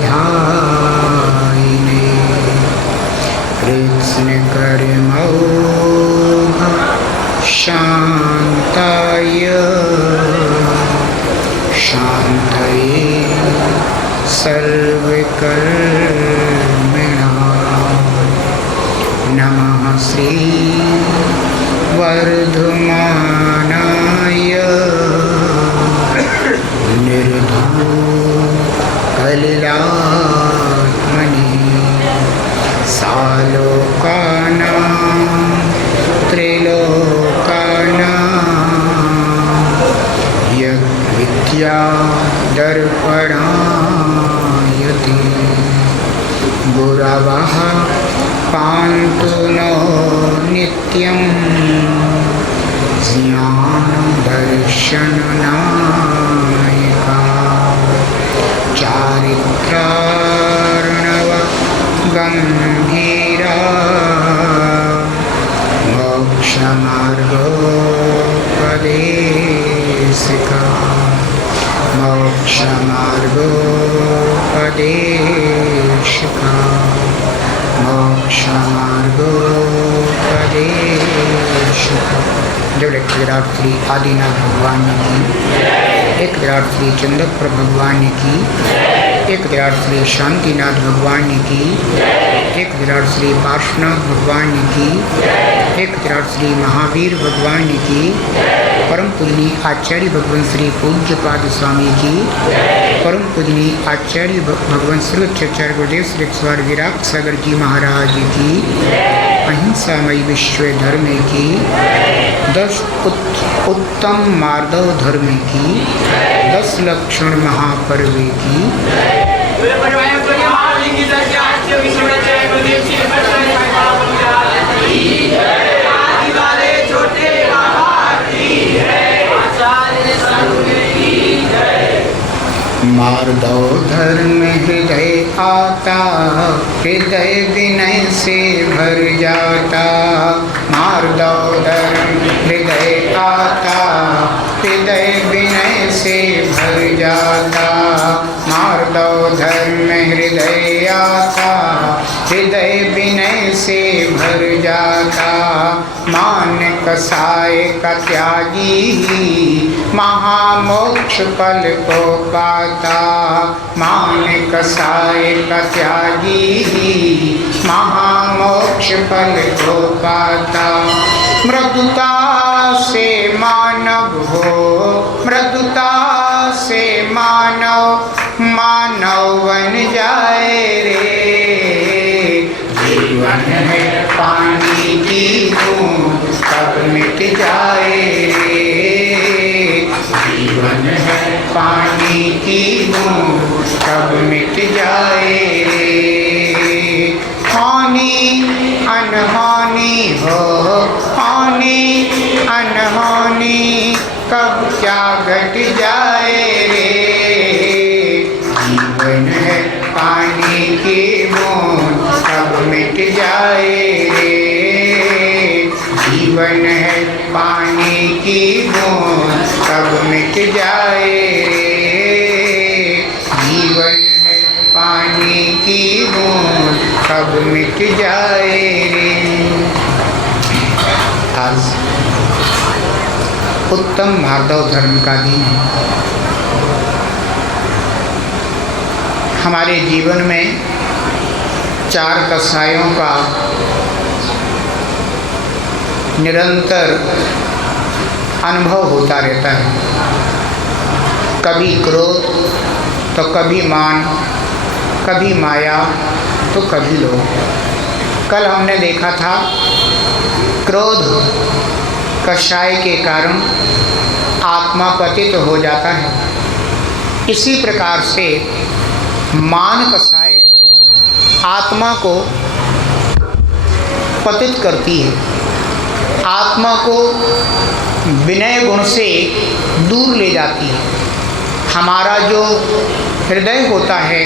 विधायिने कृष्णकर्मोघ शान्ताय शान्तये सर्वकर्मणां नमः श्री वर्धमानाय निर्धूतकलिलात्मने सालोकानां त्रैलोकानां यद्विद्यादर्पणायते गुरवः पान्तु नो नित्यं ज्ञानदर्शननायका चारित्रार्णव गम्भीरा मोक्षमार्गोपदेशिका मोक्षमार्गोपदेशिका मोक्षमार्गोपदेशिका। जब एक विराट श्री आदिनाथ भगवान की, एक विराट श्री चंद्रप्र भगवान की, एक विराट श्री शांतिनाथ भगवान की, एक विराट श्री पार्श्वनाथ भगवान की, एक विराट श्री महावीर भगवान की, परम पूजनीय आचार्य भगवान श्री पूज्यपाद स्वामी की, परम पूजनीय आचार्य भगवान श्री आचार्य गुरुदेव श्री स्वामी विराट सागर जी महाराज की, अहिंसामयी विश्व धर्म की, 10 उत्तम मार्दव धर्म की, 10 लक्षण महापर्व की, मार्दव धर्म हृदय आता, हृदय विनय से भर जाता। मार्दव धर्म हृदय आता, हृदय विनय से भर जाता। मार्दव धर्म हृदय आता, हृदय विनय से भर जाता। मान कसाय का त्यागी महामोक्ष फल को पाता। मान कसाय का त्यागी महामोक्ष फल को पाता। मृदुता से मानव हो, मृदुता से मानव मानव बन जाए रे। जीवन है पानी की बूंद कब मिट जाए रे। जीवन है पानी की बूंद कब मिट जाए रे। हानि अनहानि हो, हानि अनहानि कब क्या घट जाए रे। जीवन है पानी की बूंद कब मिट जाए रे। जीवन है पानी की बूंद कब मिट जाए रे। जीवन है पानी की बूंद कब मिट जाए रे। आज उत्तम मार्दव धर्म का दिन है। हमारे जीवन में 4 कसायों का निरंतर अनुभव होता रहता है। कभी क्रोध तो कभी मान, कभी माया तो कभी लोभ। कल हमने देखा था क्रोध कषाय के कारण आत्मा पतित हो जाता है। इसी प्रकार से मान कषाय आत्मा को पतित करती है, आत्मा को विनय गुण से दूर ले जाती है। हमारा जो हृदय होता है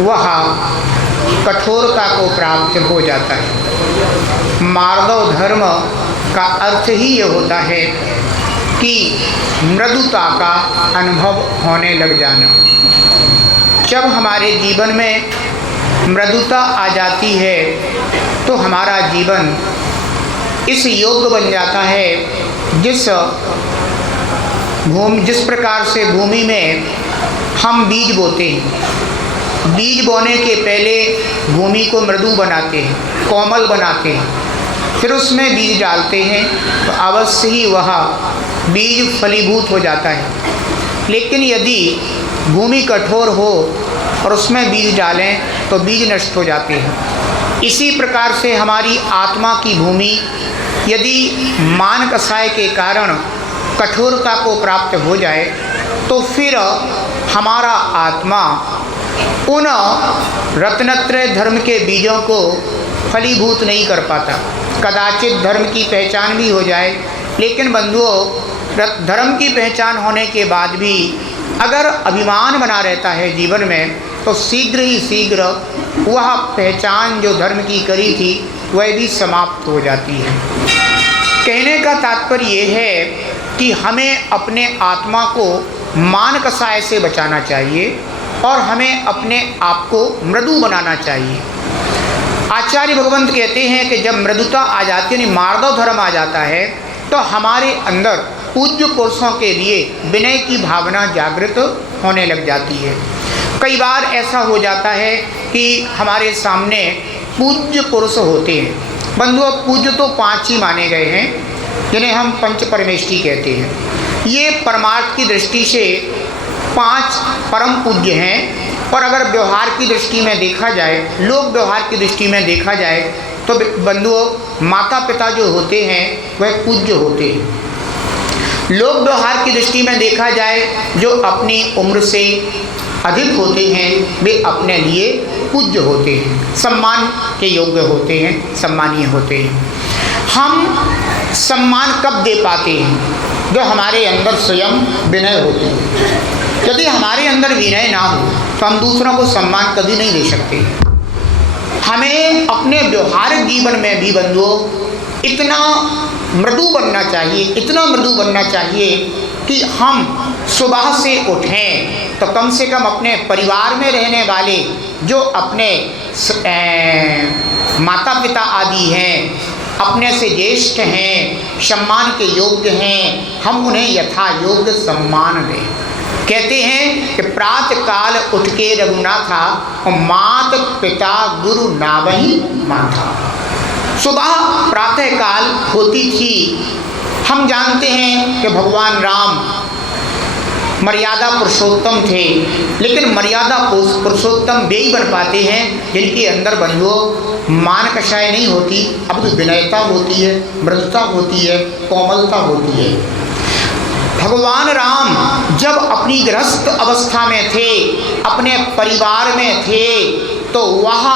वह कठोरता को प्राप्त हो जाता है। मार्दव धर्म का अर्थ ही ये होता है कि मृदुता का अनुभव होने लग जाना। जब हमारे जीवन में मृदुता आ जाती है तो हमारा जीवन इस योग्य बन जाता है जिस प्रकार से भूमि में हम बीज बोते हैं। बीज बोने के पहले भूमि को मृदु बनाते हैं, कोमल बनाते हैं, फिर उसमें बीज डालते हैं तो अवश्य ही वह बीज फलीभूत हो जाता है। लेकिन यदि भूमि कठोर हो और उसमें बीज डालें तो बीज नष्ट हो जाते हैं। इसी प्रकार से हमारी आत्मा की भूमि यदि मान कसाय के कारण कठोरता को प्राप्त हो जाए तो फिर हमारा आत्मा उन रत्नत्रय धर्म के बीजों को फलीभूत नहीं कर पाता। कदाचित धर्म की पहचान भी हो जाए, लेकिन बंधुओं धर्म की पहचान होने के बाद भी अगर अभिमान बना रहता है जीवन में तो शीघ्र ही शीघ्र वह पहचान जो धर्म की करी थी वह भी समाप्त हो जाती है। कहने का तात्पर्य ये है कि हमें अपने आत्मा को मान कसाय से बचाना चाहिए और हमें अपने आप को मृदु बनाना चाहिए। आचार्य भगवंत कहते हैं कि जब मृदुता आ जाती है, मार्दव धर्म आ जाता है, तो हमारे अंदर पूज्य पुरुषों के लिए विनय की भावना जागृत होने लग जाती है। कई बार ऐसा हो जाता है कि हमारे सामने पूज्य पुरुष होते हैं। बंधुओं, पूज्य तो 5 ही माने गए हैं जिन्हें हम पंच परमेष्ठी कहते हैं। ये परमार्थ की दृष्टि से 5 परम पूज्य हैं। और अगर व्यवहार की दृष्टि में देखा जाए, लोक व्यवहार की दृष्टि में देखा जाए तो बंधुओं माता पिता जो होते हैं वह पूज्य होते हैं। लोक व्यवहार की दृष्टि में देखा जाए जो अपनी उम्र से अधिक होते हैं वे अपने लिए पूज्य होते हैं, सम्मान के योग्य होते हैं, सम्मानीय होते हैं। हम सम्मान कब दे पाते हैं? जो हमारे अंदर स्वयं विनय होती है। यदि हमारे अंदर विनय ना हो तो हम दूसरों को सम्मान कभी नहीं दे सकते। हमें अपने व्यवहारिक जीवन में भी बंधुओं इतना मृदु बनना चाहिए, इतना मृदु बनना चाहिए कि हम सुबह से उठें तो कम से कम अपने परिवार में रहने वाले जो अपने माता पिता आदि हैं, अपने से ज्येष्ठ हैं, सम्मान के योग्य हैं, हम उन्हें यथा योग्य सम्मान दें। कहते हैं कि प्रातः काल उठ के रघुनाथा और मात पिता गुरु नावही माथा। सुबह प्रातः काल होती थी। हम जानते हैं कि भगवान राम मर्यादा पुरुषोत्तम थे, लेकिन मर्यादा पुरुषोत्तम वे ही बन पाते हैं जिनके अंदर बंधुओं मान कषाय नहीं होती, अब तो विनयता होती है, मृदुता होती है, कोमलता होती है। भगवान राम जब अपनी गृहस्थ अवस्था में थे, अपने परिवार में थे, तो वह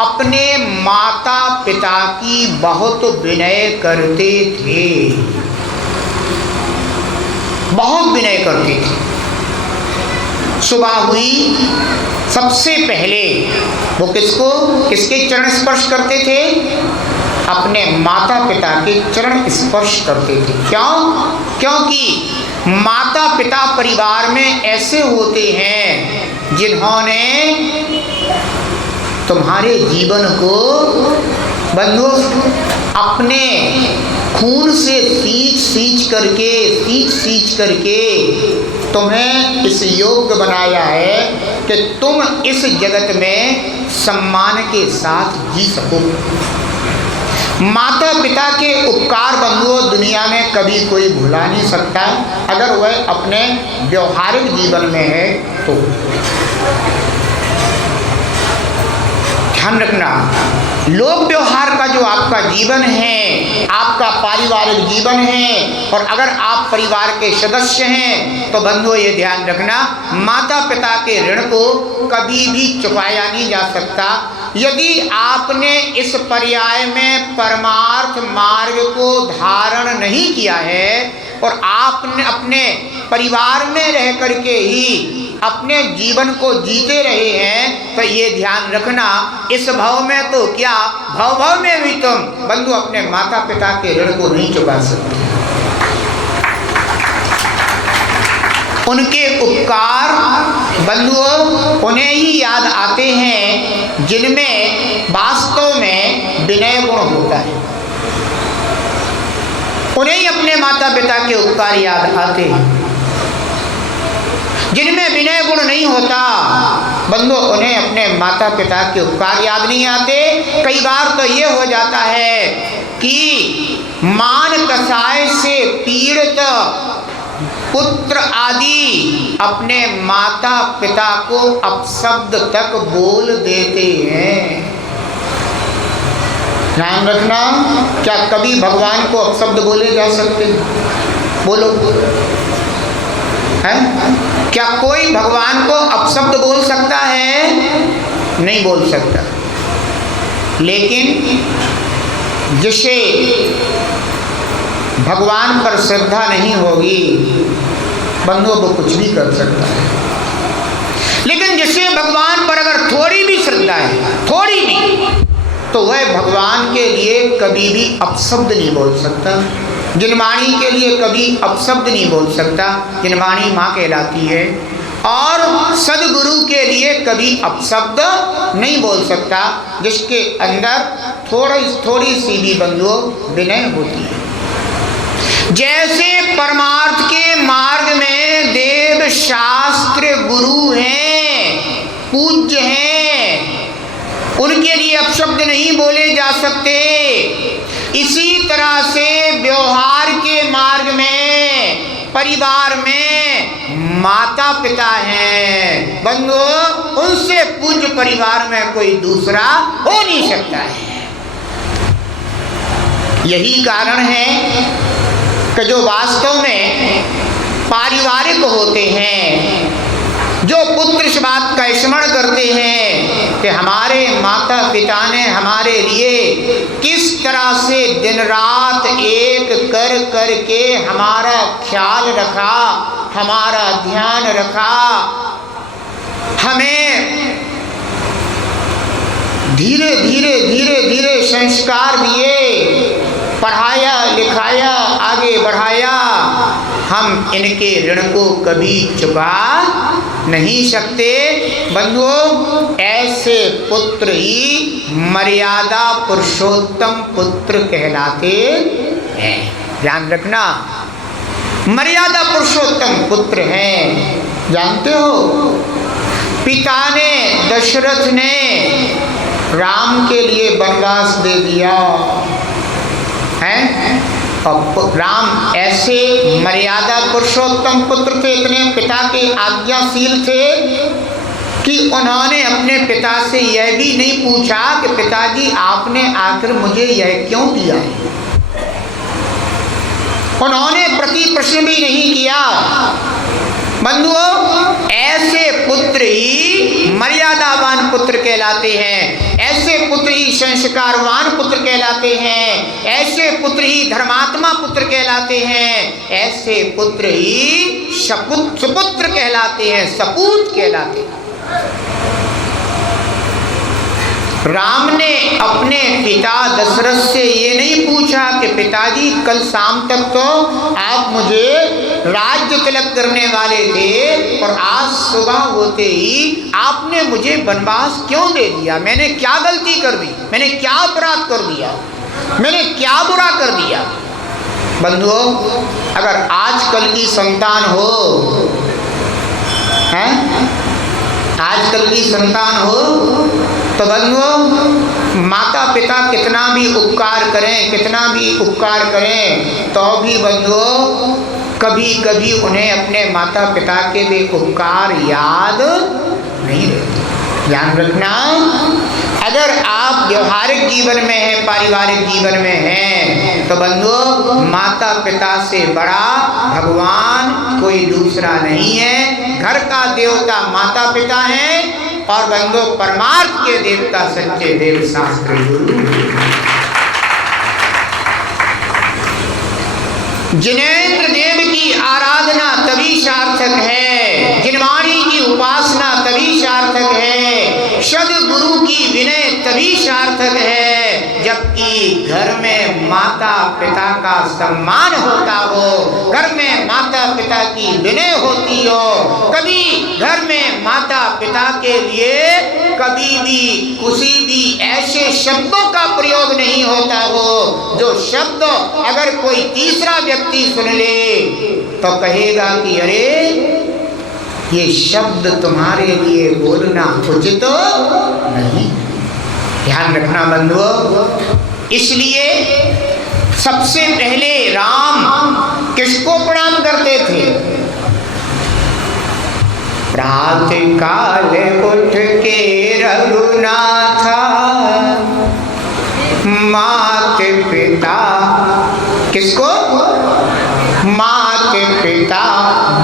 अपने माता पिता की बहुत विनय करते थे, बहुत विनय करते थे। सुबह हुई सबसे पहले वो किसके चरण स्पर्श करते थे? अपने माता पिता के चरण स्पर्श करते थे। क्यों? क्योंकि माता पिता परिवार में ऐसे होते हैं जिन्होंने तुम्हारे जीवन को बंधु अपने खून से सींच करके तुम्हें इस योग्य बनाया है कि तुम इस जगत में सम्मान के साथ जी सको। माता पिता के उपकार बंधुओं दुनिया में कभी कोई भुला नहीं सकता अगर वह अपने व्यवहारिक जीवन में है तो। ध्यान रखना, लोक व्यवहार का जो आपका जीवन है, आपका पारिवारिक जीवन है, और अगर आप परिवार के सदस्य हैं तो बंधुओं ये ध्यान रखना, माता पिता के ऋण को कभी भी चुकाया नहीं जा सकता। यदि आपने इस पर्याय में परमार्थ मार्ग को धारण नहीं किया है और आपने अपने परिवार में रह करके ही अपने जीवन को जीते रहे हैं तो ये ध्यान रखना, इस भाव में तो क्या भाव में भी तुम बंधु अपने माता पिता के ऋण को नहीं चुका सकते। उनके उपकार बंधुओं उन्हें ही याद आते हैं जिनमें वास्तव में विनय गुण होता है। उन्हें ही अपने माता पिता के उपकार याद आते हैं। जिनमें विनय गुण नहीं होता बंधु उन्हें अपने माता पिता के उपकार याद नहीं आते। कई बार तो ये हो जाता है कि मान कसाय से पीड़ित पुत्र आदि अपने माता पिता को अपशब्द तक बोल देते हैं। ध्यान रखना, क्या कभी भगवान को अपशब्द बोले जा सकते? बोलो है? क्या कोई भगवान को अपशब्द बोल सकता है? नहीं बोल सकता। लेकिन जिसे भगवान पर श्रद्धा नहीं होगी बंधुओं वो कुछ भी कर सकता है। लेकिन जिसे भगवान पर अगर थोड़ी भी श्रद्धा है, थोड़ी भी, तो वह भगवान के लिए कभी भी अपशब्द नहीं बोल सकता। जिनवाणी के लिए कभी अपशब्द नहीं बोल सकता। जिनवाणी माँ कहलाती है। और सदगुरु के लिए कभी अपशब्द नहीं बोल सकता, जिसके अंदर थोड़ी सी भी बंधुओं विनय होती है। जैसे परमार्थ के मार्ग में देव शास्त्र गुरु हैं, पूज्य हैं, उनके लिए अपशब्द नहीं बोले जा सकते। इसी तरह से व्यवहार के मार्ग में परिवार में माता पिता हैं बंधु, उनसे पूज्य परिवार में कोई दूसरा हो नहीं सकता है। यही कारण है कि जो वास्तव में पारिवारिक होते हैं, जो पुत्र इस बात का स्मरण करते हैं कि हमारे माता पिता ने हमारे लिए किस तरह से दिन रात एक कर करके हमारा ख्याल रखा, हमारा ध्यान रखा, हमें धीरे धीरे संस्कार दिए, पढ़ाया लिखाया, आगे बढ़ाया, हम इनके ऋण को कभी चुका नहीं सकते। बंधुओं ऐसे पुत्र ही मर्यादा पुरुषोत्तम पुत्र कहलाते हैं। ध्यान रखना, मर्यादा पुरुषोत्तम पुत्र हैं। जानते हो पिता ने दशरथ ने राम के लिए वनवास दे दिया है, और राम ऐसे मर्यादा पुरुषोत्तम पुत्र थे, इतने पिता के आज्ञाशील थे कि उन्होंने अपने पिता से यह भी नहीं पूछा कि पिताजी आपने आखिर मुझे यह क्यों दिया है। उन्होंने प्रति प्रश्न भी नहीं किया। बंधुओं ऐसे पुत्र ही मर्यादावान पुत्र कहलाते हैं। ऐसे पुत्र ही संस्कारवान पुत्र कहलाते हैं। ऐसे पुत्र ही धर्मात्मा पुत्र कहलाते हैं। ऐसे पुत्र ही सुपुत्र कहलाते हैं, सपूत कहलाते हैं। राम ने अपने पिता दशरथ से ये नहीं पूछा कि पिताजी कल शाम तक तो आप मुझे राज्य तिलक करने वाले थे और आज सुबह होते ही आपने मुझे वनवास क्यों दे दिया। मैंने क्या गलती कर दी, मैंने क्या अपराध कर दिया, मैंने क्या बुरा कर दिया। बंधुओं अगर आजकल की संतान हो, हैं आजकल की संतान हो, तो बंधुओं माता पिता कितना भी उपकार करें, कितना भी उपकार करें, तो भी बंधुओं कभी कभी उन्हें अपने माता पिता के भी उपकार याद नहीं रहते। ध्यान रखना, अगर आप व्यवहारिक जीवन में हैं, पारिवारिक जीवन में हैं, तो बंधुओं माता पिता से बड़ा भगवान कोई दूसरा नहीं है। घर का देवता माता पिता हैं और बंधु परमार्थ के देवता सच्चे देव शास्त्र गुरु। जिनेंद्र देव की आराधना तभी सार्थक है, जिनवाणी की उपासना तभी सार्थक है, सदगुरु की विनय तभी सार्थक है, जब कि घर में माता पिता का सम्मान होता हो, घर में माता पिता की विनय होती हो, कभी घर में माता पिता के लिए कभी भी किसी भी ऐसे शब्दों का प्रयोग नहीं होता हो जो शब्द अगर कोई तीसरा व्यक्ति सुन ले तो कहेगा कि अरे ये शब्द तुम्हारे लिए बोलना उचित नहीं। ध्यान रखना बंधुओं, इसलिए सबसे पहले राम किसको प्रणाम करते थे? प्रातः काल उठ के रघुनाथा, मात पिता किसको? मात पिता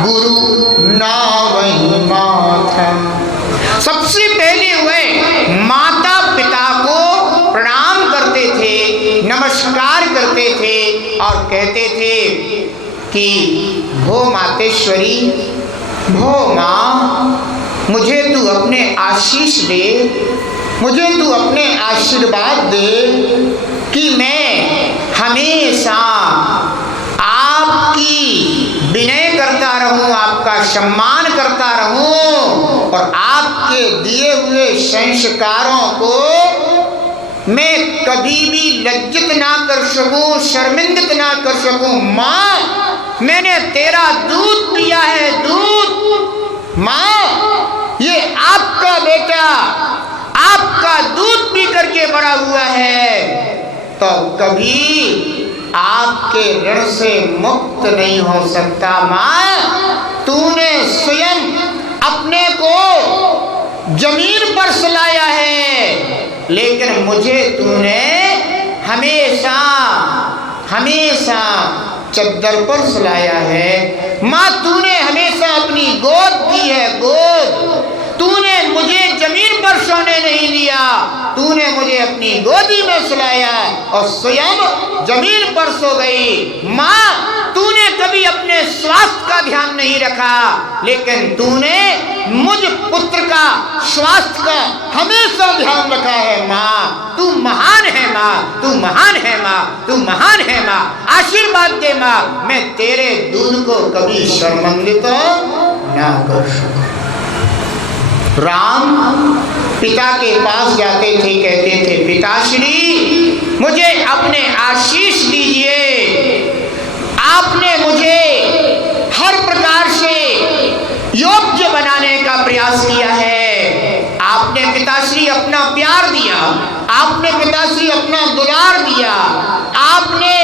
गुरु नावही माथा। सबसे पहले वे माता पिता को प्रणाम करते थे, नमस्कार करते थे और कहते थे कि भो मातेश्वरी, भो माँ, मुझे तू अपने आशीष दे, मुझे तू अपने आशीर्वाद दे कि मैं हमेशा आपकी विनय करता रहूं, आपका सम्मान करता रहूं और आपके दिए हुए संस्कारों को मैं कभी भी लज्जित ना कर सकूं, शर्मिंदित ना कर सकूं। माँ, मैंने तेरा दूध पिया है, दूध। माँ, ये आपका बेटा आपका दूध पी करके बड़ा हुआ है, तो कभी आपके ऋण से मुक्त नहीं हो सकता। माँ, तूने स्वयं अपने को जमीन पर सुलाया है, लेकिन मुझे तूने हमेशा हमेशा चद्दर पर सुलाया है। माँ, तूने हमेशा अपनी गोद दी है, गोद। तूने मुझे जमीन पर सोने नहीं दिया, तूने मुझे अपनी गोदी में सुलाया और स्वयं जमीन पर सो गई। माँ, तूने कभी अपने स्वास्थ्य का ध्यान नहीं रखा, लेकिन तूने मुझ पुत्र का स्वास्थ्य का हमेशा ध्यान रखा है। माँ, तू महान है। माँ, तू महान है। माँ, तू महान है। माँ, आशीर्वाद दे। माँ, मैं तेरे दूध को कभी शर्मिंदित ना कर सकूं। राम पिता के पास जाते थे, कहते थे पिताश्री, मुझे अपने आशीष दीजिए। आपने मुझे हर प्रकार से योग्य बनाने का प्रयास किया है। आपने पिताश्री अपना प्यार दिया, आपने पिताश्री अपना दुलार दिया, आपने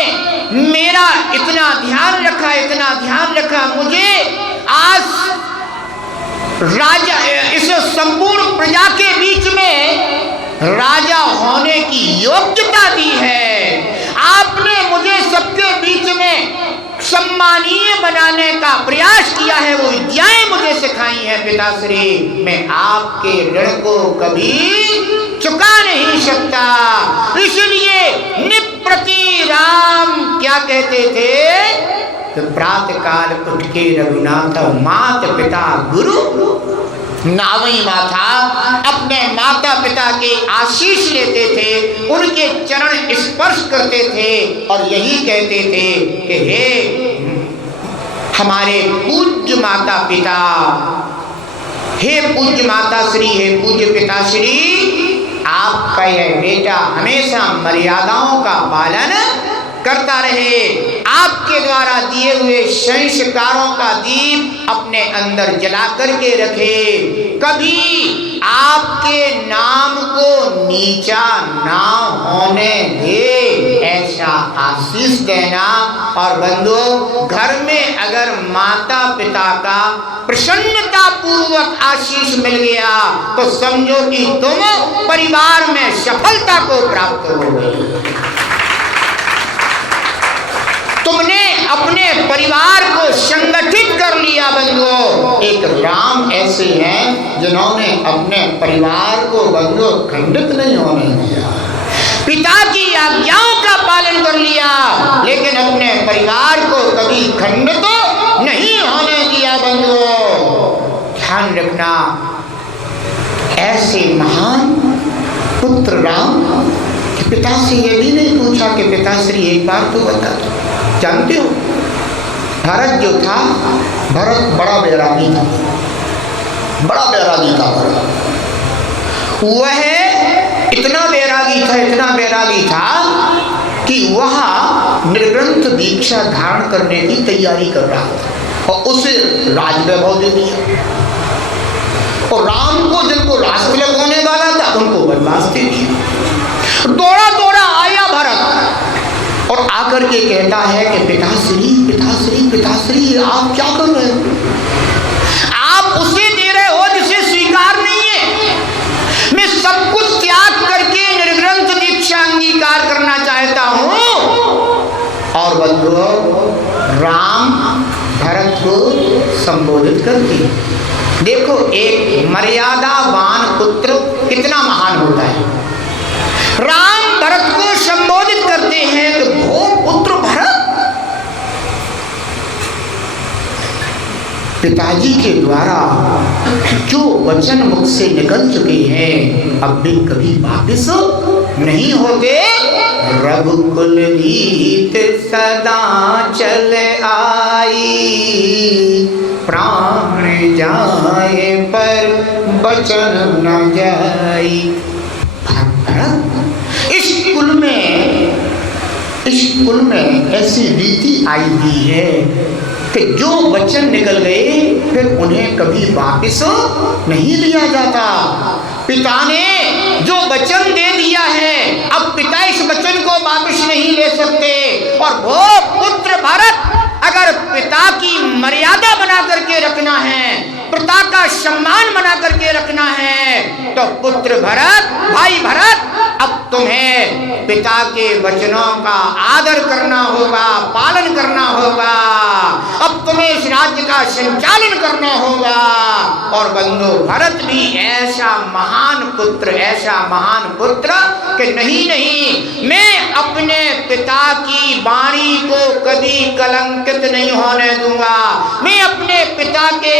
मेरा इतना ध्यान रखा, इतना ध्यान रखा। मुझे आज राजा, इस संपूर्ण प्रजा के बीच में राजा होने की योग्यता दी है। आपने मुझे सबके बीच में सम्मानीय बनाने का प्रयास किया है, वो विद्याएं मुझे सिखाई हैं पिताश्री। मैं आपके ऋण को कभी चुका नहीं सकता। इसलिए निप्रति राम क्या कहते थे? प्रातः काल उठ के रघुनाथ, मात पिता गुरु नावई माथा। अपने माता पिता के आशीष लेते थे, उनके चरण स्पर्श करते थे और यही कहते थे कि हे हमारे पूज्य माता पिता, हे पूज्य माता श्री, हे पूज्य पिताश्री, आपका यह बेटा हमेशा मर्यादाओं का पालन करता रहे, आपके द्वारा दिए हुए संस्कारों का दीप अपने अंदर जला करके रखे, कभी आपके नाम को नीचा ना होने दे, ऐसा आशीष देना। और बंधुओं, घर में अगर माता पिता का प्रसन्नता पूर्वक आशीष मिल गया तो समझो कि तुम परिवार में सफलता को प्राप्त हो गई। तुमने अपने परिवार को संगठित कर लिया। बंधुओं, एक राम ऐसे हैं जिन्होंने अपने परिवार को बंधुओं खंडित नहीं होने दिया, पिता की आज्ञाओं का पालन कर लिया, लेकिन अपने परिवार को कभी खंडित नहीं होने दिया। बंधुओं, ध्यान रखना, ऐसे महान पुत्र राम पिता से ये भी नहीं पूछा कि पिताश्री एक बार तो बता दो। जानते हो भरत जो था, भरत बड़ा बैरागी था, बड़ा बैरागी था भरत। वह इतना बैरागी था कि वह निर्ग्रंथ दीक्षा धारण करने की तैयारी कर रहा था और उसे राज वैभव दे दिया। और राम को जिनको राज तिलक होने वाला था उनको वनवास दे दिया। दौड़ा दौड़ा आया भरत और आकर के कहता है कि पिताश्री पिताश्री पिताश्री आप क्या कर रहे हो? आप उसे दे रहे हो जिसे स्वीकार नहीं है। मैं सब कुछ त्याग करके निर्ग्रंथ दीक्षा अंगीकार करना चाहता हूं। और बंधुओं, राम भरत को संबोधित करती। देखो एक मर्यादावान पुत्र कितना महान होता है। राम भरत को संबोधित करते हैं कि वो पुत्र भरत, पिताजी के द्वारा जो वचन मुख से निकल चुके हैं अब भी कभी वापिस नहीं होते। रघुकुल रीत सदा चल आई, प्राण जाए पर बचन न जाई। इस कुल में ऐसी रीति आई हुई है कि जो वचन निकल गए फिर उन्हें कभी वापिस नहीं लिया जाता। पिता ने जो वचन दे दिया है अब पिता इस वचन को वापिस नहीं ले सकते। और वो पुत्र भरत अगर पिता की मर्यादा बना करके रखना है, पिता का सम्मान बना करके रखना है, तो पुत्र भरत, भाई भरत, अब तुम्हें पिता के वचनों का आदर करना होगा, पालन करना होगा। अब तुम्हें इस राज्य का संचालन करना होगा। और बंधु भरत भी ऐसा महान पुत्र कि नहीं, मैं अपने पिता की वाणी को कभी कलंकित नहीं होने दूंगा, मैं अपने पिता के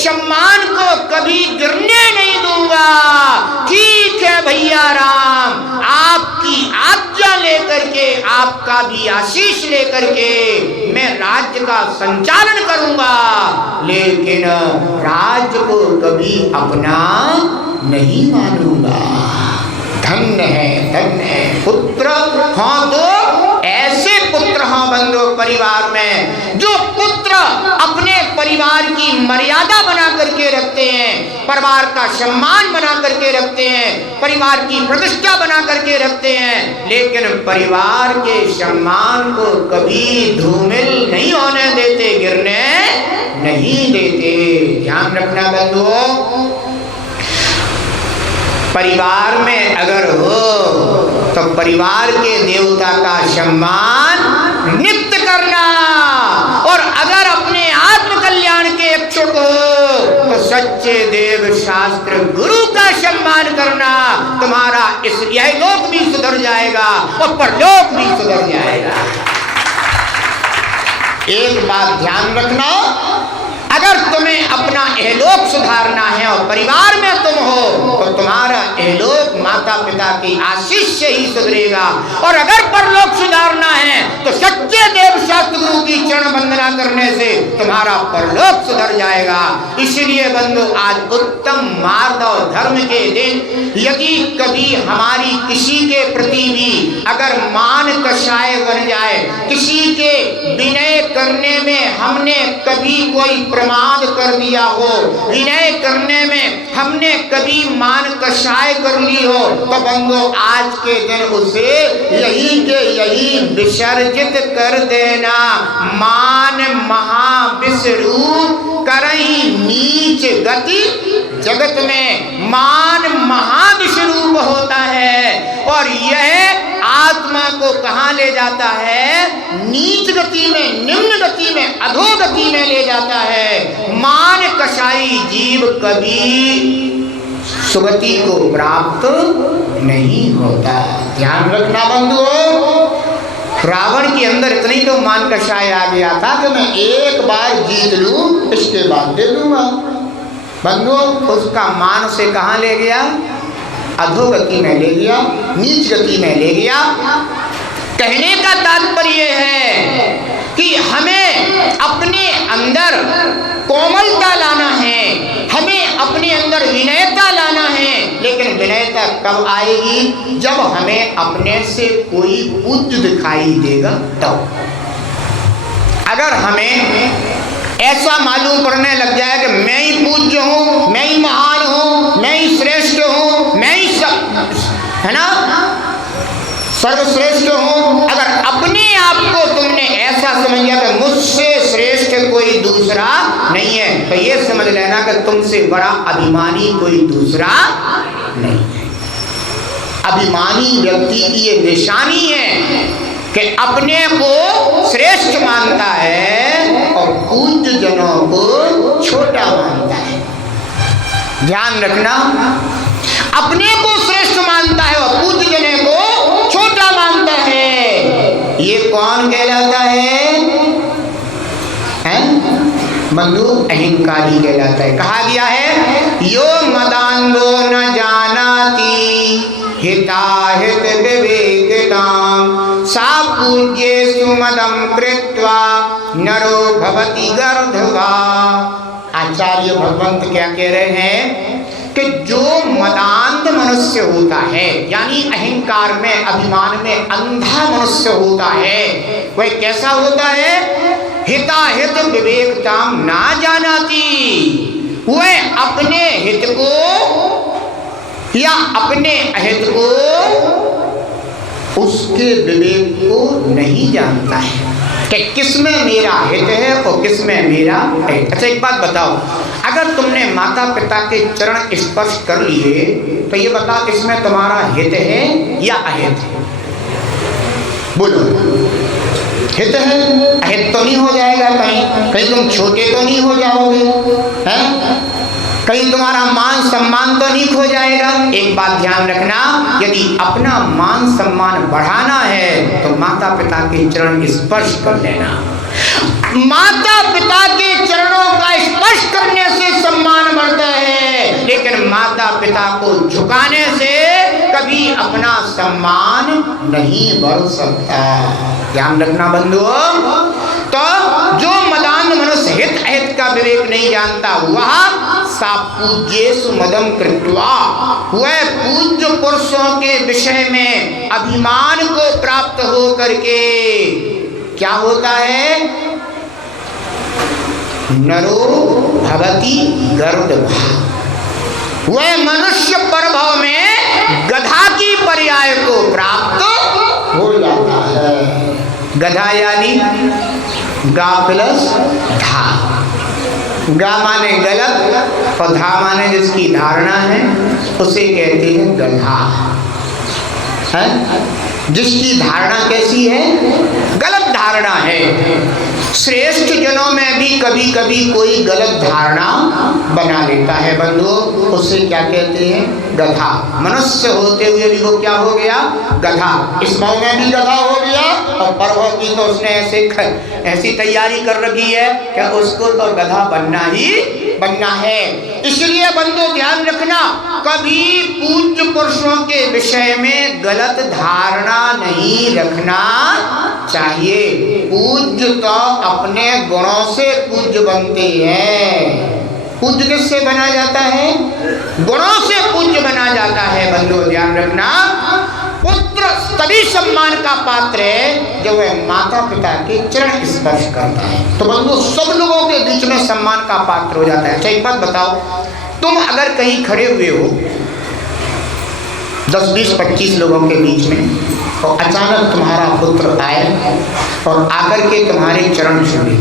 सम्मान को कभी गिरने नहीं दूंगा। ठीक है भैया राम, आपकी आज्ञा लेकर के, आपका भी आशीष लेकर के मैं राज्य का संचालन करूंगा, लेकिन राज्य को कभी अपना नहीं मानूंगा। धन्य है पुत्र। हाँ, तो ऐसे पुत्र हाँ बंधु परिवार में जो पुत्र अपने परिवार की मर्यादा बना करके रखते हैं, परिवार का सम्मान बना करके रखते हैं, परिवार की प्रतिष्ठा बना करके रखते हैं, लेकिन परिवार के सम्मान को कभी धूमिल नहीं होने देते, गिरने नहीं देते। ध्यान रखना बंधुओं, परिवार में अगर हो तो परिवार के देवता का सम्मान नित्य करना, और अगर अपने आत्म कल्याण के इच्छुक हो तो सच्चे देव शास्त्र गुरु का सम्मान करना। तुम्हारा इस यह लोक भी सुधर जाएगा और परलोक भी सुधर जाएगा। एक बात ध्यान रखना, अगर तुम्हें अपना एहलोक सुधारना है और परिवार में तुम हो तो तुम्हारा एहलोक माता पिता की आशीष से ही सुधरेगा, और अगर परलोक सुधारना है तो सच्चे देव शास्त्र गुरु की चरण वंदना करने से तुम्हारा परलोक सुधर जाएगा। इसलिए बंधु, आज उत्तम मार्ग और धर्म के दिन यदि कभी हमारी किसी के प्रति भी अगर मान कषाय बन जाए, किसी के विनय करने में हमने कभी कोई प्रमाद कर दिया हो, विनय करने में हमने कभी मान कषाय कर ली हो, तो बंधु आज के दिन उसे यही के यही विसर्जित कर देना। मान महाविषरूप करही नीच गति, जगत में मान महाविषरूप होता है और यह आत्मा को कहाँ ले जाता है? नीच गति में, निम्न गति में, अधोगति में ले जाता है। मान कषाई जीव कभी सुगति को प्राप्त नहीं होता। ध्यान रखना बंधुओं, रावण के अंदर इतनी तो मान कषाय आ गया था कि मैं एक बार जीत लूं इसके बाद दे दूंगा। बंधुओं, उसका मान से कहाँ ले गया? अधोगति में ले गया, नीच गति में ले गया। कहने का तात्पर्य है कि हमें अपने अंदर कोमलता लाना है, हमें अपने अंदर विनयता लाना है। लेकिन विनयता कब आएगी? जब हमें अपने से कोई पूज्य दिखाई देगा तब। अगर हमें ऐसा मालूम पड़ने लग जाए कि मैं ही पूज्य हूं, मैं ही महान हूं, मैं ही श्रेष्ठ हूं, मैं ही सब, है ना, सर्वश्रेष्ठ हूं, अगर अपने आप को तुमने ऐसा समझ लिया कि मुझसे श्रेष्ठ कोई दूसरा नहीं है, तो ये समझ लेना कि तुमसे बड़ा अभिमानी कोई दूसरा नहीं है। अभिमानी व्यक्ति की ये निशानी है कि अपने को श्रेष्ठ मानता है और पूज्य जनों को छोटा मानता है। ध्यान रखना, अपने को श्रेष्ठ मानता है और पूज्य जने को छोटा मानता है। ये कौन कहलाता है? बंधु अहंकारी कहलाता है। कहा गया है यो मदान्धो न जानाति हिताहित विवेकिताम् सा पूज्येषु मदं कृत्वा नरो भवति गर्धवा। आचार्य भगवंत क्या कह रहे हैं कि जो मदान्ध मनुष्य होता है, यानी अहंकार में, अभिमान में अंधा मनुष्य होता है, वह कैसा होता है? हिताहित विवेकताम ना जानाती, वह अपने हित को या अपने अहित को, उसके विवेक को नहीं जानता है कि किसमें मेरा हित है और किसमें मेरा अहित। अच्छा एक बात बताओ, अगर तुमने माता पिता के चरण स्पर्श कर लिए तो ये बता इसमें तुम्हारा हित है या अहित है? बोलो। हित है, अहित तो नहीं हो जाएगा कहीं? कहीं तुम छोटे तो नहीं हो जाओगे? हैं? कहीं तुम्हारा मान सम्मान तो नहीं खो जाएगा? एक बात ध्यान रखना, यदि अपना मान सम्मान बढ़ाना है तो माता पिता के चरण स्पर्श कर लेना। माता पिता के चरणों का स्पर्श करने से सम्मान बढ़ता है, लेकिन माता पिता को झुकाने से कभी अपना सम्मान नहीं बढ़ सकता। ध्यान रखना बंधुओं। तो जो मदान्ध मनुष्य हित अहित का विवेक नहीं जानता, वह सा पूज्येषु मदं कृत्वा, वह पूज्य पुरुषों के विषय में अभिमान को प्राप्त हो करके क्या होता है? नरो भवति गर्दभा, वह मनुष्य परभव में गधा की पर्याय को प्राप्त हो जाता है। गधा यानी गा प्लस धा। गा माने गलत और धा माने जिसकी धारणा है उसे कहते हैं गधा। है? जिसकी धारणा कैसी है? गलत धारणा है। श्रेष्ठ जनों में भी कभी कभी कोई गलत धारणा बना लेता है बंधुओं, उसे क्या कहते हैं? गधा। मनुष्य होते हुए भी वो क्या हो गया? गधा। इस भाव में भी गधा हो गया और परभव की तो उसने ऐसी तैयारी कर रखी है कि उसको तो गधा बनना ही बनना है। इसलिए बंधु ध्यान रखना, कभी पूज्य पुरुषों के विषय में गलत धारणा नहीं रखना चाहिए। पूज्य तो अपने गुणों से पूज्य बनते हैं। पूज्य किससे बना जाता है? गुणों से पूज्य बना जाता है। बंधु ध्यान रखना, पुत्र तभी सम्मान का पात्र है जब वह माता पिता के चरण स्पर्श करता है, तो बंधु सब लोगों के बीच में सम्मान का पात्र हो जाता है। अच्छा एक बात बताओ, तुम अगर कहीं खड़े हुए हो 10, 20, 25 लोगों के बीच में और अचानक तुम्हारा पुत्र आए और आकर के तुम्हारे चरण छूए,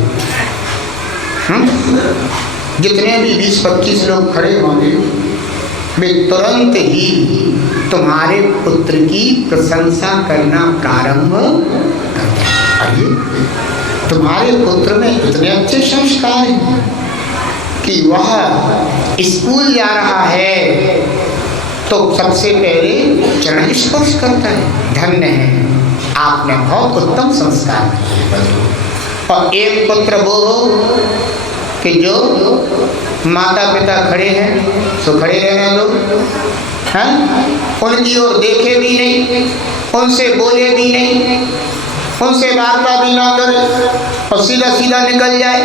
जितने भी 20-25 लोग खड़े होंगे वे तुरंत ही तुम्हारे पुत्र की प्रशंसा करना प्रारंभ करते हैं। तुम्हारे पुत्र में इतने अच्छे संस्कार हैं कि वह स्कूल जा रहा है तो सबसे पहले चरण स्पर्श करता है। धन्य है, आपने बहुत उत्तम संस्कार किए। और एक पुत्र वो कि जो माता पिता खड़े हैं तो खड़े रहने दो, हैं, उनकी ओर देखे भी नहीं, उनसे बोले भी नहीं, उनसे वार्ता भी ना करे और सीधा सीधा निकल जाए,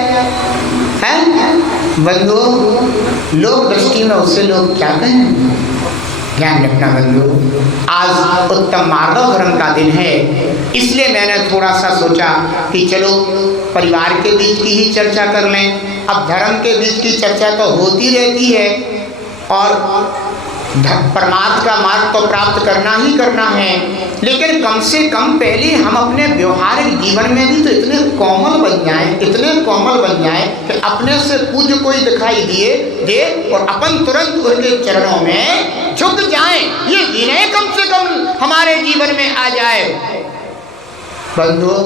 हैं? बंधु, लोग दृष्टि में उससे लोग क्या कहें? ध्यान रखना बंधु, आज उत्तम मार्गव धर्म का दिन है, इसलिए मैंने थोड़ा सा सोचा कि चलो परिवार के बीच की ही चर्चा कर लें। अब धर्म के बीच की चर्चा तो होती रहती है और परमात्मा का मार्ग तो प्राप्त करना ही करना है, लेकिन कम से कम पहले हम अपने व्यवहारिक जीवन में भी तो इतने कोमल बन जाएं, इतने कोमल बन जाएं कि अपने से पूज्य कोई दिखाई दे और अपन तुरंत उनके चरणों में झुक जाएं। ये विनय कम से कम हमारे जीवन में आ जाए। बंधु,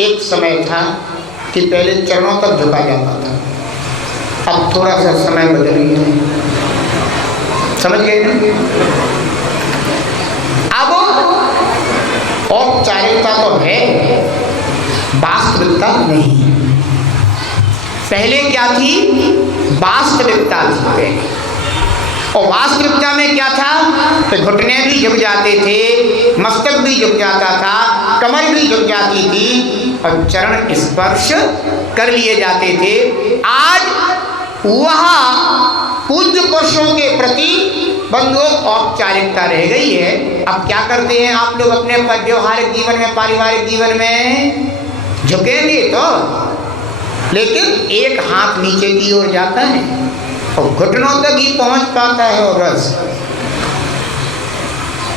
एक समय था कि पहले चरणों तक झुका जाता था, अब थोड़ा सा समय बदल गया है, समझ गए ना? अब औपचारिकता तो है, वास्तविकता नहीं। पहले क्या थी? वास्तविकता थी पहले, और वास्तविकता में क्या था कि घुटने भी झुक जाते थे, मस्तक भी झुक जाता था, कमर भी झुक जाती थी और चरण स्पर्श कर लिए जाते थे। आज वहाँ पूज्य पुरुषों के प्रति बंधु औपचारिकता रह गई है। अब क्या करते हैं आप लोग अपने व्यवहारिक जीवन में, पारिवारिक जीवन में? झुकेंगे तो, लेकिन एक हाथ नीचे की ओर जाता है और घुटनों तक ही पहुंच पाता है और बस।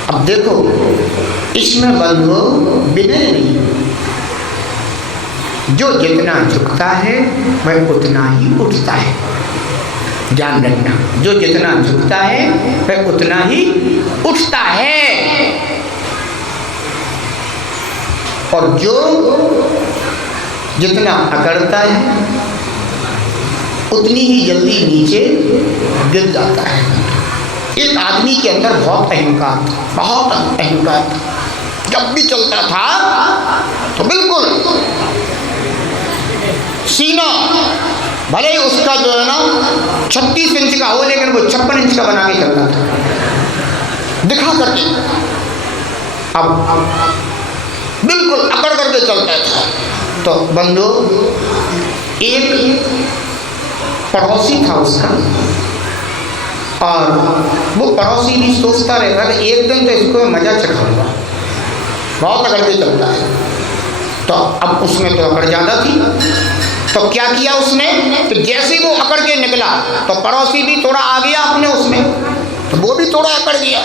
अब देखो, इसमें बंधु विनय नहीं, जो जितना झुकता है वह उतना ही उठता है। ध्यान रखना, जो जितना झुकता है वह उतना ही उठता है, और जो जितना अकड़ता है उतनी ही जल्दी नीचे गिर जाता है। एक आदमी के अंदर बहुत अहंकार था, बहुत अहंकार था। जब भी चलता था तो बिल्कुल सीना, भले ही उसका जो है ना 36 इंच का हो, लेकिन वो 56 इंच का बना के चलता था, दिखा करके। अब बिल्कुल अकड़ करके चलता था। तो बंधु, एक पड़ोसी था उसका, और वो पड़ोसी भी सोचता रहता था एक दिन तो इसको मजा चखाऊंगा, बहुत अकड़ के चलता है। तो अब उसमें तो अकड़ ज़्यादा थी, तो क्या किया उसने? तो जैसे ही वो अकड़ के निकला तो पड़ोसी भी थोड़ा आ गया अपने उसमें, तो वो भी थोड़ा अकड़ गया।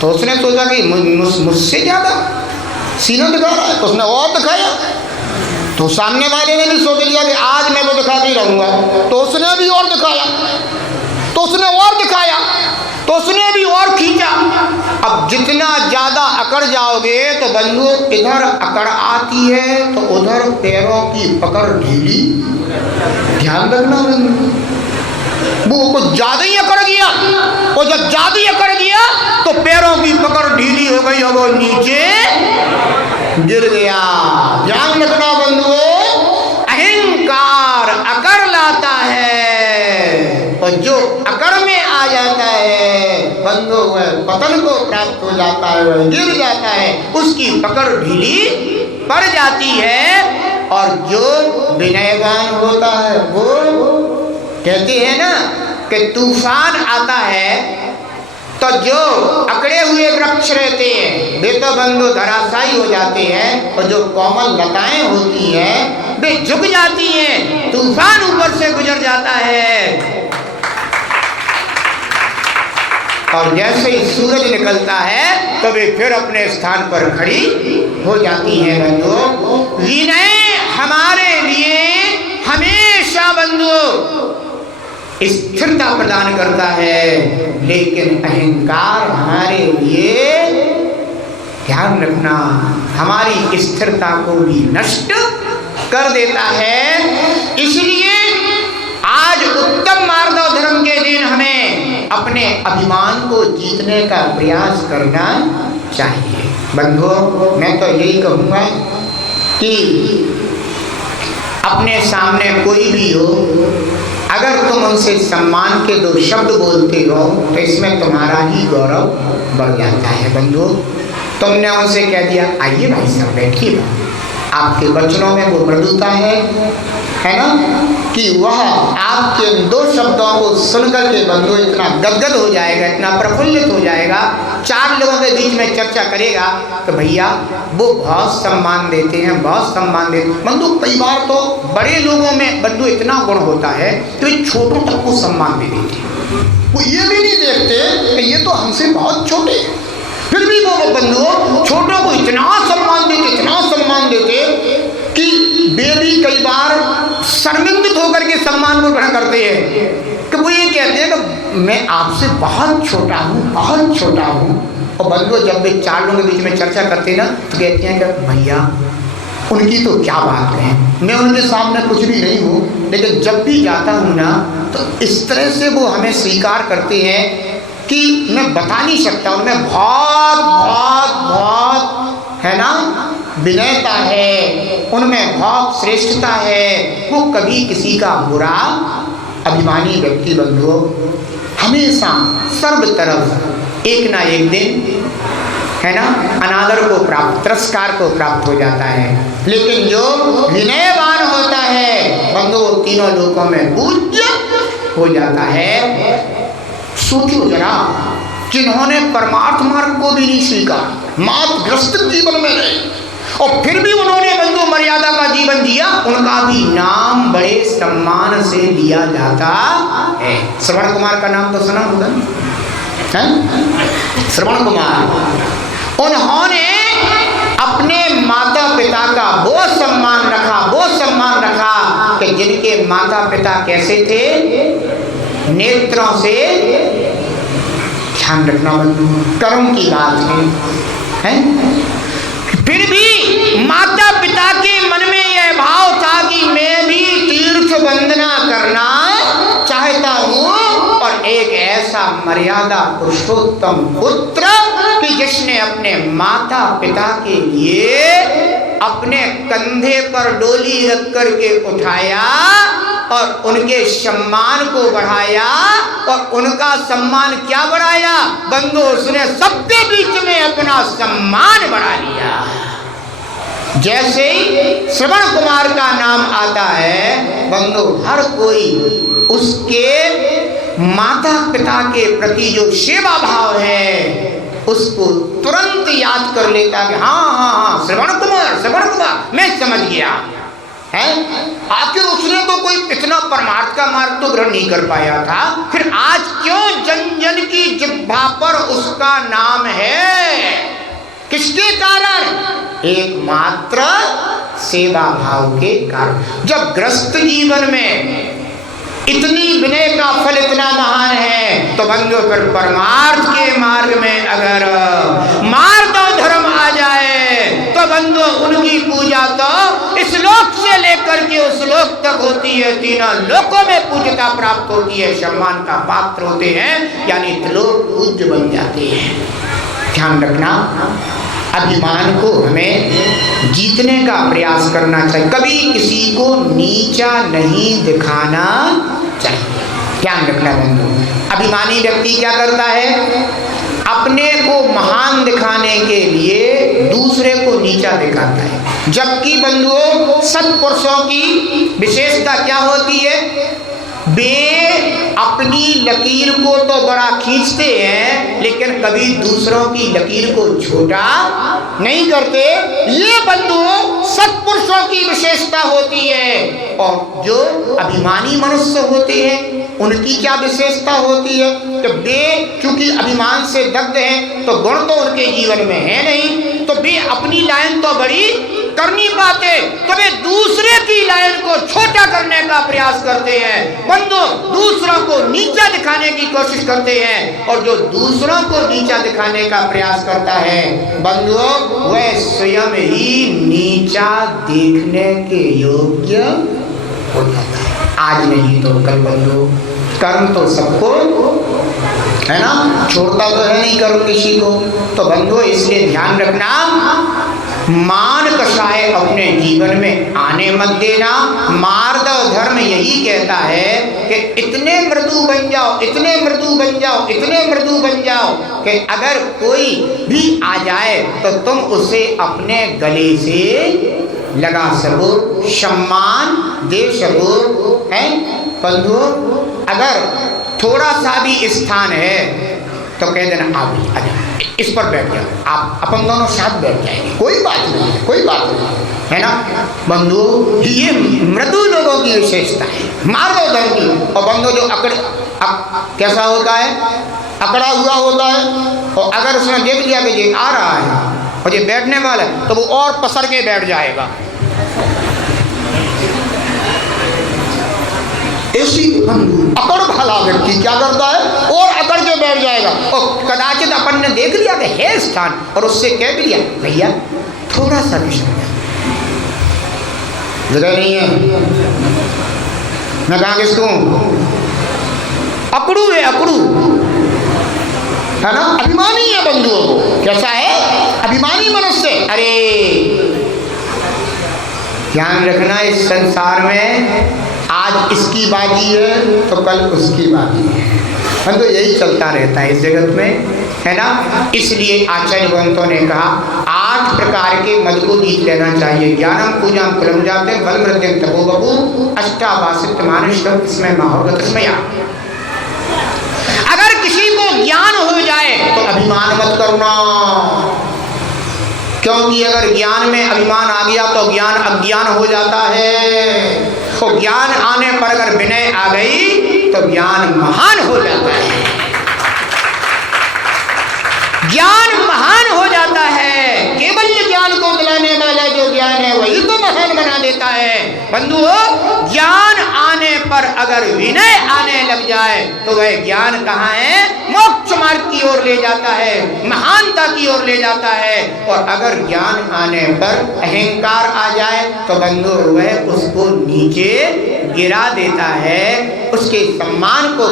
तो उसने सोचा कि मुझसे ज़्यादा सीना दिखा रहा है, तो उसने और दिखाया। तो सामने वाले ने भी सोच लिया कि आज मैं तो दिखा ही रहूँगा, तो उसने भी और दिखाया, तो उसने और दिखाया, तो उसने भी और खींचा। अब जितना ज़्यादा अकड़ जाओगे तो बंधु, इधर अकड़ आती है तो उधर पैरों की पकड़ ढीली। ध्यान रखना बंधु, वो कुछ ज़्यादा ही अकड़ गया, और जब ज़्यादा ही अकड़ गया तो पैरों की पकड़ ढीली हो गई और वो नीचे गिर गया। ध्यान रखना बंधु, अहंकार अकड़ लाता है, और जो अकड़ में आ जाता है बंधु वह पतन को प्राप्त हो जाता है, वह गिर जाता है, उसकी पकड़ ढीली पड़ जाती है। और जो विनयवान होता है, वो कहते हैं ना कि तूफान आता है तो जो अकड़े हुए वृक्ष रहते हैं वे तो बंधु धराशायी हो जाते हैं, और जो कोमल लताएं होती हैं वे झुक जाती हैं, तूफान ऊपर से गुजर जाता है। और जैसे ही सूरज निकलता है तो वे फिर अपने स्थान पर खड़ी हो जाती हैं। बंधु, विनय हमारे लिए हमेशा बंधु स्थिरता प्रदान करता है, लेकिन अहंकार हमारे लिए, ध्यान रखना, हमारी स्थिरता को भी नष्ट कर देता है। इसलिए आज उत्तम मार्गव धर्म के दिन हमें अपने अभिमान को जीतने का प्रयास करना चाहिए। बंधुओं, मैं तो यही कहूँगा कि अपने सामने कोई भी हो, अगर तुम उनसे सम्मान के 2 शब्द बोलते हो तो इसमें तुम्हारा ही गौरव बढ़ जाता है। बंधु, तुमने उनसे कह दिया आइए भाई साहब बैठिए, आपके वचनों में वो मृदुता है ना, कि वह आपके 2 शब्दों को सुनकर के बंधु इतना गदगद हो जाएगा, इतना प्रफुल्लित हो जाएगा, 4 लोगों के बीच में चर्चा करेगा तो भैया वो बहुत सम्मान देते हैं, बहुत सम्मान देते हैं। बंधु कई बार तो बड़े लोगों में बंधु इतना गुण होता है तो ये छोटों तक को सम्मान दे देते हैं। वो ये भी नहीं देखते कि ये तो हमसे बहुत छोटे हैं, फिर भी वो बंधु छोटों को इतना सम्मान देते, इतना सम्मान देते कि वे भी कई बार शर्मिंदित होकर के सम्मान को ग्रहण करते हैं कि वो ये कहते हैं कि मैं आपसे बहुत छोटा हूँ, बहुत छोटा हूँ। और बंधु जब वे 4 लोगों के बीच में चर्चा करते हैं ना तो कहते हैं कि भैया उनकी तो क्या बात है, मैं उनके सामने कुछ भी नहीं हूँ, लेकिन जब भी जाता हूँ ना तो इस तरह से वो हमें स्वीकार करते हैं कि मैं बता नहीं सकता, उनमें बहुत बहुत बहुत है ना विनयता है, उनमें बहुत श्रेष्ठता है, वो कभी किसी का बुरा अभिमानी व्यक्ति बंधु हमेशा सर्व तरफ एक ना एक दिन है ना अनादर को प्राप्त, तिरस्कार को प्राप्त हो जाता है। लेकिन जो विनयवान होता है बंधु तीनों लोकों में पूज्य हो जाता है। सोचो जरा, जिन्होंने परमार्थ मार्ग को भी नहीं स्वीकार, मातग्रस्त जीवन में रहे और फिर भी उन्होंने बंधु मर्यादा का जीवन जिया, उनका भी नाम बड़े सम्मान से लिया जाता है। श्रवण कुमार का नाम तो सुना होगा, श्रवण कुमार। उन्होंने अपने माता पिता का वो सम्मान रखा, वो सम्मान रखा कि जिनके माता पिता कैसे थे, नेत्रों से ध्यान रखना बंधु कर्म की बात है। फिर भी माता पिता के मन में यह भाव था कि मैं भी तीर्थ वंदना करना चाहता हूँ और एक ऐसा मर्यादा पुरुषोत्तम पुत्र कि जिसने अपने माता पिता के लिए अपने कंधे पर डोली रख कर के उठाया और उनके सम्मान को बढ़ाया और उनका सम्मान क्या बढ़ाया बंधु, उसने सबके बीच में अपना सम्मान बढ़ा लिया। जैसे ही श्रवण कुमार का नाम आता है बंधु, हर कोई उसके माता पिता के प्रति जो सेवा भाव है उसको तुरंत याद कर लेता कि हाँ हाँ हाँ श्रवण कुमार मैं समझ गया है। आखिर उसने तो कोई इतना परमार्थ का मार्ग तो ग्रहण नहीं कर पाया था, फिर आज क्यों जन जन की जिह्वा पर उसका नाम है? किसके कारण? एकमात्र सेवा भाव के कारण। जब ग्रस्त जीवन में इतनी विनय का फल इतना महान है तो बंधु फिर परमार्थ के मार्ग में अगर मार्ग और धर्म आ जाए तो बंधु उनकी पूजा तो इस लोक से लेकर के उस लोक तक होती है, तीनों लोकों में पूज्यता प्राप्त होती है, सम्मान का पात्र होते हैं, यानी त्रिलोक पूज्य बन जाते हैं। ध्यान रखना, अभिमान को हमें जीतने का प्रयास करना चाहिए, कभी किसी को नीचा नहीं दिखाना चाहिए। ध्यान रखना बंधु, अभिमानी व्यक्ति क्या करता है, अपने को महान दिखाने के लिए दूसरे को नीचा दिखाता है। जबकि बंधुओं सत्पुरुषों की विशेषता क्या होती है, वे अपनी लकीर को तो बड़ा खींचते हैं लेकिन कभी दूसरों की लकीर को छोटा नहीं करते। ये बंधुओं सत्पुरुषों की विशेषता होती है। और जो अभिमानी मनुष्य होते हैं उनकी क्या विशेषता होती है, तो वे चूंकि अभिमान से दग्ध हैं तो गुण तो उनके जीवन में है नहीं, तो वे अपनी लाइन तो बड़ी कर नहीं पाते, तो वे दूसरे की लाइन को छोटा करने का प्रयास करते हैं। बंधु दूसरों को नीचा दिखाने की कोशिश करते हैं और जो दूसरों को नीचा दिखाने का प्रयास करता है बंधुओं वह स्वयं ही नीचा देखने के योग्य हो जाता है। आज नहीं तो कल बंधु कर्म तो सबको है ना, छोड़ता तो है नहीं कर्म किसी को। तो बंधु इसलिए ध्यान रखना मान कसाय अपने जीवन में आने मत देना। मार्दव धर्म यही कहता है कि इतने मृदु बन जाओ, इतने मृदु बन जाओ, इतने मृदु बन जाओ कि अगर कोई भी आ जाए तो तुम उसे अपने गले से लगा सको, सम्मान दे सको। है बंधु, अगर थोड़ा सा भी स्थान है तो कह देना आप भी आ जाओ, इस पर बैठ जाओ, आप अपन दोनों साथ बैठ जाएंगे, कोई बात नहीं है, कोई बात नहीं है ना बंधु। ये मृदु लोगों की विशेषता है, मार्दव धर्म की। और बंधु जो कैसा होता है, अकड़ा हुआ होता है, और अगर उसने देख लिया कि ये आ रहा है और ये बैठने वाला है तो वो और पसर के बैठ जाएगा। ऐसी अकड़ भला व्यक्ति क्या करता है, और अकड़ के बैठ जाएगा। और कदाचित अपन ने देख लिया कि है स्थान और उससे कह दिया भैया थोड़ा सा भी जगह नहीं है, मैं कहाँ किसको अकड़ू है, अकड़ू है ना, अभिमानी है बंधुओं को। कैसा है, अभिमानी मनुष्य। अरे ध्यान रखना, इस संसार में आज इसकी बाजी है तो कल उसकी बाजी है, हम तो यही चलता रहता है इस जगत में, है ना। इसलिए आचार्य भगवंतों ने कहा 8 प्रकार के मद को जीत लेना चाहिए। ज्ञानम पूजाम कुलम जाते बल वृद्धिम तपो बपू अष्टावासित मानुष इसमें माहौल स्मया। अगर किसी को ज्ञान हो जाए तो अभिमान मत करना, क्योंकि अगर ज्ञान में अभिमान आ गया तो ज्ञान अज्ञान हो जाता है। तो ज्ञान आने पर अगर विनय आ गई तो ज्ञान महान हो जाता है, ज्ञान महान हो जाता है। केवल ज्ञान को दिलाने वाला जो ज्ञान है वही तो महान बना देता है। बंधुओं, ज्ञान आने पर अगर विनय आने लग जाए तो वह ज्ञान कहाँ है, मोक्ष मार्ग की ओर ले जाता है, महानता की ओर ले जाता है। और अगर ज्ञान आने पर अहंकार आ जाए तो बंधु वह उसको नीचे गिरा देता है, उसके सम्मान को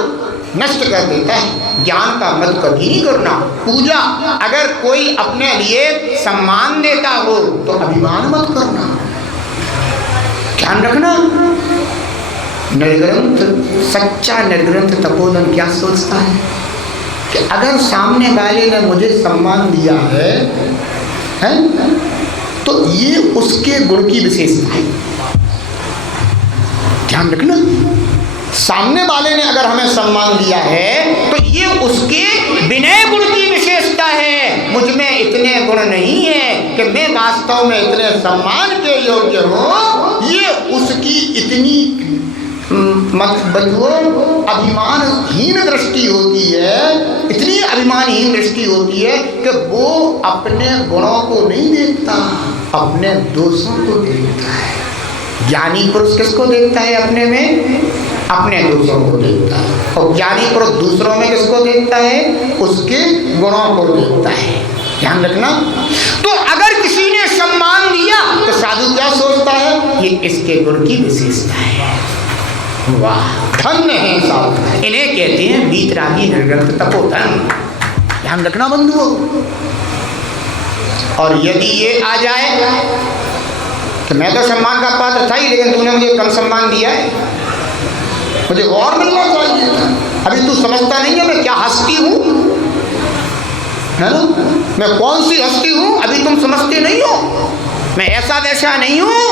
नष्ट कर देता है। ज्ञान का मत कभी नहीं करना। पूजा अगर कोई अपने लिए सम्मान देता हो तो अभिमान मत करना, ध्यान रखना। निर्ग्रंथ, सच्चा निर्ग्रंथ तपोधन क्या सोचता है कि अगर सामने वाले ने मुझे सम्मान दिया है तो ये उसके गुण की विशेषता है, ध्यान रखना। सामने वाले ने अगर हमें सम्मान दिया है तो ये उसके विनय गुण की विशेषता है। मुझ में इतने गुण नहीं है कि मैं वास्तव में इतने सम्मान के योग्य हूँ, ये उसकी इतनी अभिमानहीन दृष्टि होती है, इतनी अभिमानहीन दृष्टि होती है कि वो अपने गुणों को नहीं देखता, अपने दोषों को देखता है। ज्ञानी पुरुष किसको देखता है अपने में, अपने दोषों को देखता है। और ज्ञानी पुरुष दूसरों में किसको देखता है, उसके गुणों को देखता है, ध्यान रखना। तो अगर किसी ने सम्मान दिया तो साधु क्या सोचता है, ये इसके गुण की विशेषता है, वाह धन्य है साधु, इन्हें कहते हैं वीतरागी निर्ग्रंथ तपोधन, ध्यान रखना बंधुओं। और यदि ये आ जाए तो मैं तो सम्मान का पात्र था ही, लेकिन तूने मुझे कम सम्मान दिया है, मुझे और मिलना चाहिए था। अभी तू समझता नहीं है मैं क्या हस्ती हूँ, है ना, मैं कौन सी हस्ती हूँ, अभी तुम समझते नहीं हो। मैं ऐसा वैसा नहीं हूँ,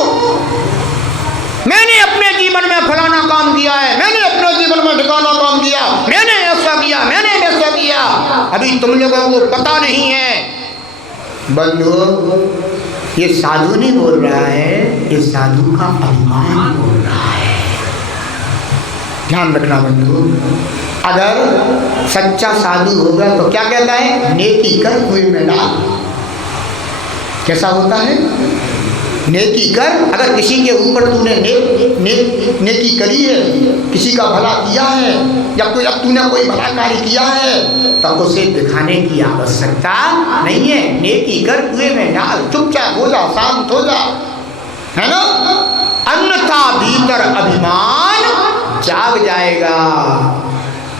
मैंने अपने जीवन में फलाना काम किया है, मैंने अपने जीवन में ढिकाना काम किया, मैंने ऐसा किया, मैंने वैसा किया, अभी तुम लोगों को पता नहीं है। बंधु, ये साधु नहीं बोल रहा है, ये साधु का अभिमान बोल रहा है, ध्यान रखना बंधु। अगर सच्चा साधु होगा तो क्या कहता है, नेकी कर कुएं में डाल। कैसा होता है, नेकी कर। अगर किसी के ऊपर तूने नेकी करी है, किसी का भला किया है, जब तूने कोई भला कार्य किया है तो उसे दिखाने की आवश्यकता नहीं है। नेकी कर कुएं में डाल, चुपचाप हो जा, शांत हो जा, है ना, अन्यथा भीतर अभिमान जाग जाएगा।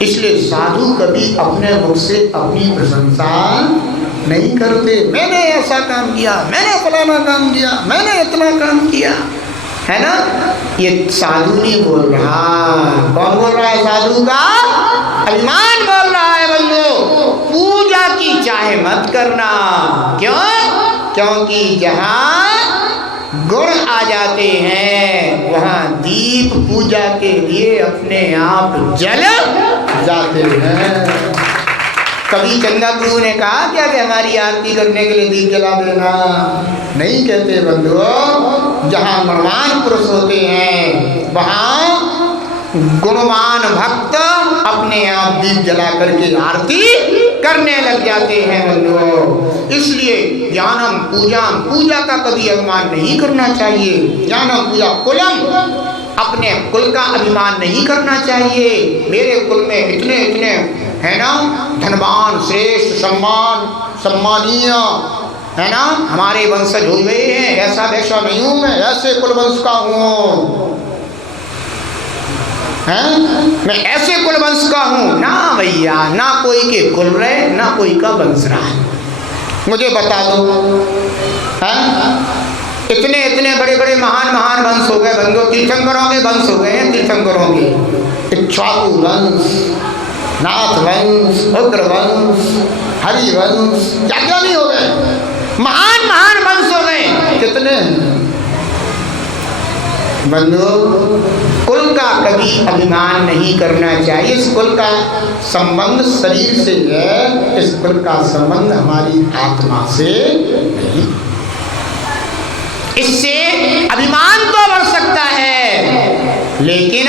इसलिए साधु कभी अपने मुख से अपनी प्रशंसा नहीं करते। मैंने ऐसा काम किया, मैंने फलाना काम किया, मैंने इतना काम किया, है ना। ये साधु नहीं बोल रहा। कौन बोल रहा है? साधु का अभिमान बोल रहा है। बंधु, पूजा की चाहे मत करना। क्यों? क्योंकि जहाँ गुण आ जाते हैं वहाँ दीप पूजा के लिए अपने आप जल जाते हैं। कभी चंदा गुरु ने कहा क्या कि हमारी आरती करने के लिए दीप जला देना? नहीं कहते बंधुओं। जहाँ गुणवान पुरुष होते हैं वहाँ गुणवान भक्त अपने आप दीप जला करके आरती करने लग जाते हैं बंधुओं। इसलिए ज्ञानम पूजाम, पूजा का कभी अभिमान नहीं करना चाहिए। ज्ञानम पूजा कुलम, अपने कुल का अभिमान नहीं करना चाहिए। मेरे कुल में इतने इतने है ना धनवान, श्रेष्ठ, सम्मानीय है ना हमारे वंशज हो गए हैं, ऐसा वैसा नहीं हूँ मैं, ऐसे कुल वंश का हूँ, मैं ऐसे कुल वंश का हूँ। ना भैया, ना कोई के कुल रहे, ना कोई का वंश रहा। मुझे बता दो, इतने इतने बड़े बड़े महान महान वंश हो गए बंधु। तीर्थंकरों के वंश हो गए हैं, तीर्थंकरों के इक्ष्वाकु वंश, नाथ वंश, रुद्र वंश, हरि वंश, क्या क्या नहीं हो गए, महान महान वंश हो गए। कितने बंधु, कुल का कभी अभिमान नहीं करना चाहिए। इस कुल का संबंध शरीर से है, इस कुल का संबंध हमारी आत्मा से नहीं। इससे अभिमान तो बढ़ सकता है, लेकिन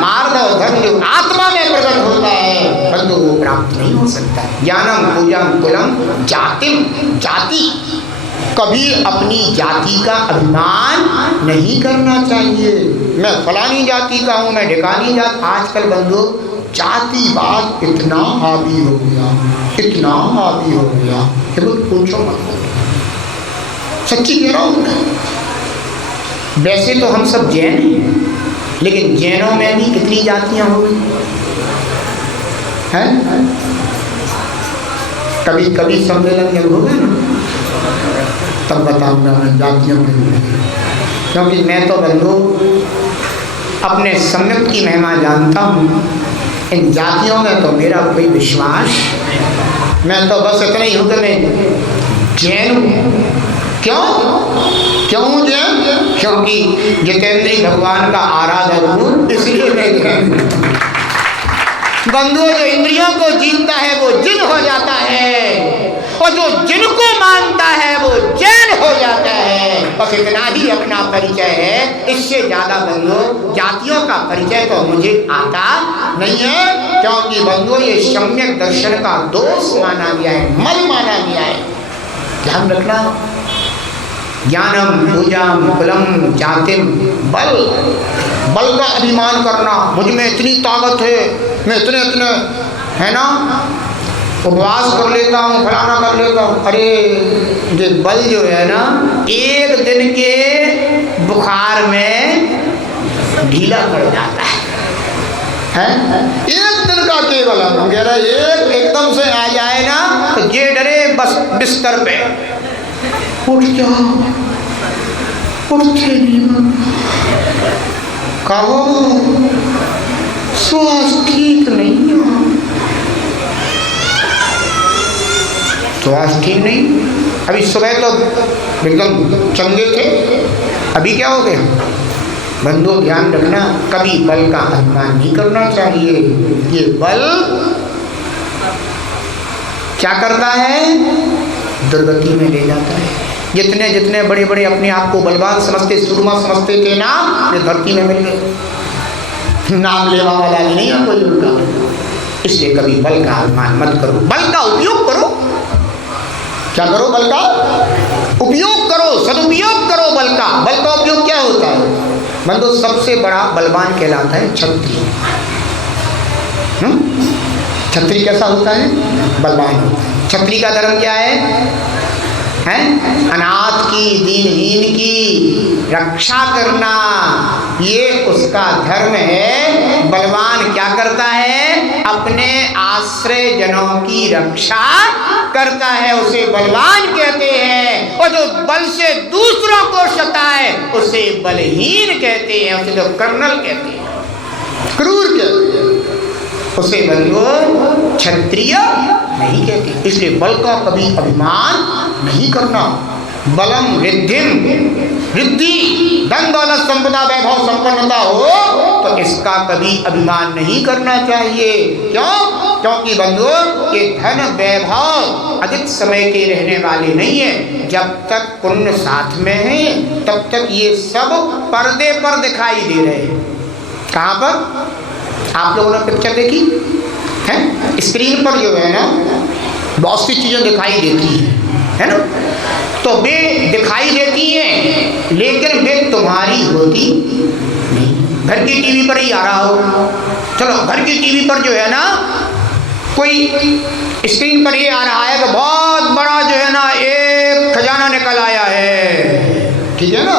मार्ग और धर्म जो आत्मा में प्रकट होता है बंधु वो प्राप्त नहीं हो सकता। ज्ञानम पूजम कुलम जातिम, जाति, कभी अपनी जाति का अभिमान नहीं करना चाहिए। मैं फलानी जाति का हूँ, मैं ढिकानी जाति। आजकल बंधु जातिवाद इतना हावी हो गया, इतना हावी हो गया कि वो पूछो मत। सच्ची कह रहा हूँ। वैसे तो हम सब जैन हैं, लेकिन जैनों में भी कितनी जातियाँ हो गई हैं। कभी कभी सम्मेलन जब हो गए ना तब बताऊंगा मैं जातियों के लिए, क्योंकि मैं तो बंधु अपने सम्यक की महिमा जानता हूँ। इन जातियों में तो मेरा कोई विश्वास, मैं तो बस इतना ही हूँ कि मैं जैन हूँ। क्यों क्यों जैन? क्योंकि जितेंद्री भगवान का आराधक हूँ, इसलिए मैं जैन हूँ। बंधुओं, जो इंद्रियों को जीतता है वो जिन हो जाता है, और जो जिनको मानता है वो जैन हो जाता है। बस इतना ही अपना परिचय है। इससे ज्यादा बंधुओं जातियों का परिचय तो मुझे आता नहीं है, क्योंकि बंधुओं ये सम्यक दर्शन का दोष माना गया है, मल माना गया है। ध्यान रखना। ज्ञानम पूजाम कुलम जातिम, बल, बल का अभिमान करना। मुझ में इतनी ताकत है, मैं इतने इतने है ना उपवास कर लेता हूँ, फलाना कर लेता हूँ। अरे ये बल जो है ना एक दिन के बुखार में ढीला पड़ जाता है। एक दिन का केवल हम कह रहे एक एकदम से आ जाए ना तो ये डरे बस बिस्तर पे उठ जाओ, उठते नहीं। कहो स्वास्थ्य ठीक नहीं है, स्वास्थ्य ठीक नहीं। अभी सुबह तो एकदम चंगे थे, अभी क्या हो गया? बंधु ध्यान रखना, कभी बल का अभिमान नहीं करना चाहिए। ये बल क्या करता है? दुर्गति में ले जाता है। जितने जितने बड़े बड़े अपने आप को बलवान समझते, सुरमा समझते थे ना, ये धरती में मिल गए। नाम लेवा वाला नहीं है कोई उनका। इसलिए कभी बल का अभिमान मत करो, बल का उपयोग करो। क्या करो? बल का उपयोग करो, सदुपयोग करो बल का। बल का उपयोग क्या होता है? बंधु सबसे बड़ा बलवान कहलाता है क्षत्रिय। क्षत्रिय कैसा होता है? बलवान होता है। क्षत्रिय का धर्म क्या है? अनाथ की, दीनहीन की रक्षा करना, ये उसका धर्म है। बलवान क्या करता है? अपने आश्रय जनों की रक्षा करता है उसे बलवान कहते हैं, और जो बल से दूसरों को सताए उसे बलहीन कहते हैं, उसे तो कर्नल कहते हैं, क्रूर कहते हैं, उसे बंधुओं क्षत्रिय नहीं कहते। इसलिए बल का कभी अभिमान नहीं करना। बलम रिद्धिम, रिद्धि धन दौलत संपदा वैभव संपन्नता हो तो इसका कभी अभिमान नहीं करना चाहिए। क्यों? क्योंकि बंधुओं ये धन वैभव अधिक समय के रहने वाले नहीं है। जब तक पुण्य साथ में है तब तक ये सब पर्दे पर दिखाई दे रहे हैं। कहाँ पर? आप लोगों ने पिक्चर देखी है? स्क्रीन पर जो है ना बहुत सी चीजें दिखाई देती है ना, तो वे दिखाई देती हैं लेकिन वे तुम्हारी होती नहीं। घर की टीवी पर ही आ रहा हो, चलो घर की टीवी पर जो है ना कोई स्क्रीन पर ये आ रहा है कि बहुत बड़ा जो है ना एक खजाना निकल आया है, ठीक है ना।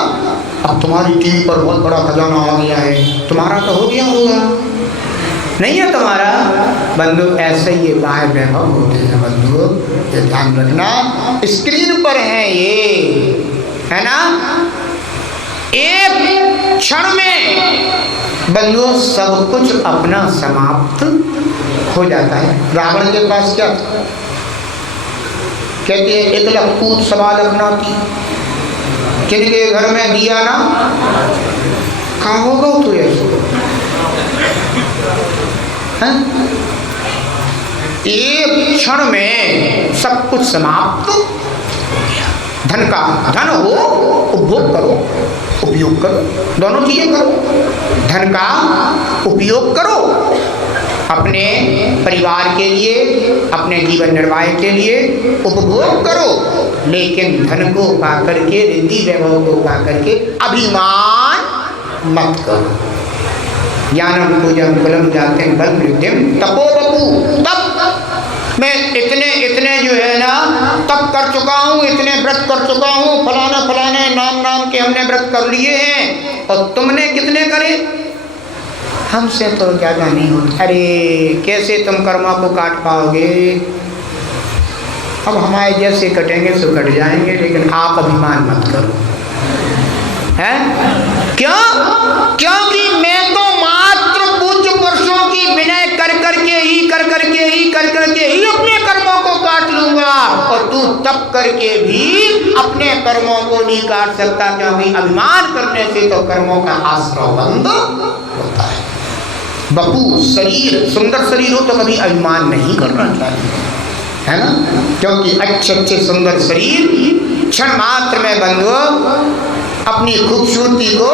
अब तुम्हारी टीवी पर बहुत बड़ा खजाना आ गया है, तुम्हारा तो हो गया होगा, नहीं है तुम्हारा। बंधु ऐसे ही बाहर वैभव होते हैं बंधु, ये ध्यान रखना। स्क्रीन पर है ये, है ना, एक क्षण में बंधु सब कुछ अपना समाप्त हो जाता है। रावण के पास क्या था? कहते हैं एक लखूत सवाल अपना की, किनके घर में दिया ना, कहाँ होगा तो ऐसे एक क्षण में सब कुछ समाप्त। धन का धन हो उपभोग करो, उपयोग करो, दोनों चीजें करो। धन का उपयोग करो अपने परिवार के लिए, अपने जीवन निर्वाह के लिए उपभोग करो, लेकिन धन को पाकर के, रिद्धि वैभव को पाकर के अभिमान मत करो। ज्ञानम पूजम कुलम जाते बल वृद्धिम तपो बपू, तप मैं इतने जो है ना तप कर चुका हूँ, इतने व्रत कर चुका हूँ, फलाना फलाने नाम के हमने व्रत कर लिए हैं, और तुमने कितने करे? हमसे तो ज्यादा नहीं होता। अरे कैसे तुम कर्मा को काट पाओगे? अब हमारे जैसे कटेंगे सो कट जाएंगे, लेकिन आप अभिमान मत करो, है? क्यों? क्योंकि मैं तो मात्र पूज्य पुरुषों की विनय कर करके ही अपने कर्मों को काट लूंगा, और तू तप करके भी अपने कर्मों को नहीं काट सकता, क्योंकि अभिमान करने से तो कर्मों का आश्रय बंद होता है। बपू शरीर, सुंदर शरीर हो तो कभी अभिमान नहीं करना चाहिए, है ना, क्योंकि अच्छे सुंदर शरीर क्षण मात्र में बंधु अपनी खूबसूरती को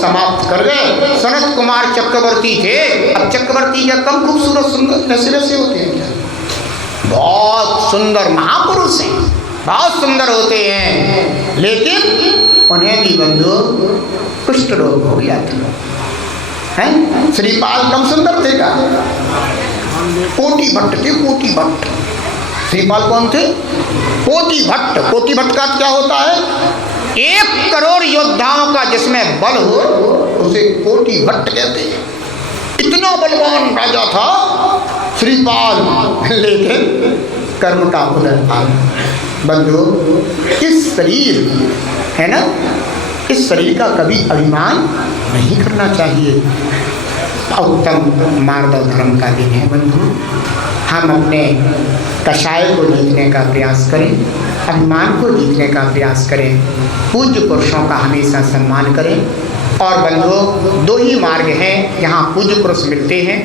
समाप्त कर गए। सनत कुमार चक्रवर्ती थे, अब चक्रवर्ती क्या कम खूबसूरत सुंदर वैसे होते हैं क्या? बहुत सुंदर महापुरुष हैं, बहुत सुंदर होते हैं, लेकिन उन्हें भी बंधु कुष्ठ रोग हो गया था, हैं? श्रीपाल कम सुंदर थे क्या? कोटि भट्ट थे, कोटि भट्ट। श्रीपाल कौन थे? कोटि भट्ट। कोटि भट्ट का क्या होता है? 1 करोड़ योद्धाओं का जिसमें बल हो उसे कोटि भट्ट कहते हैं। इतना बलवान राजा था श्रीपाल, लेकिन कर्म का उदरपाल। बंधु इस शरीर है ना, इस शरीर का कभी अभिमान नहीं करना चाहिए। उत्तम मार्ग धर्म का दिन है बंधु, हम अपने कषाय को जीतने का प्रयास करें, अभिमान को जीतने का प्रयास करें, पूज्य पुरुषों का हमेशा सम्मान करें। और बंधुओं 2 ही मार्ग हैं जहाँ पूज्य पुरुष मिलते हैं,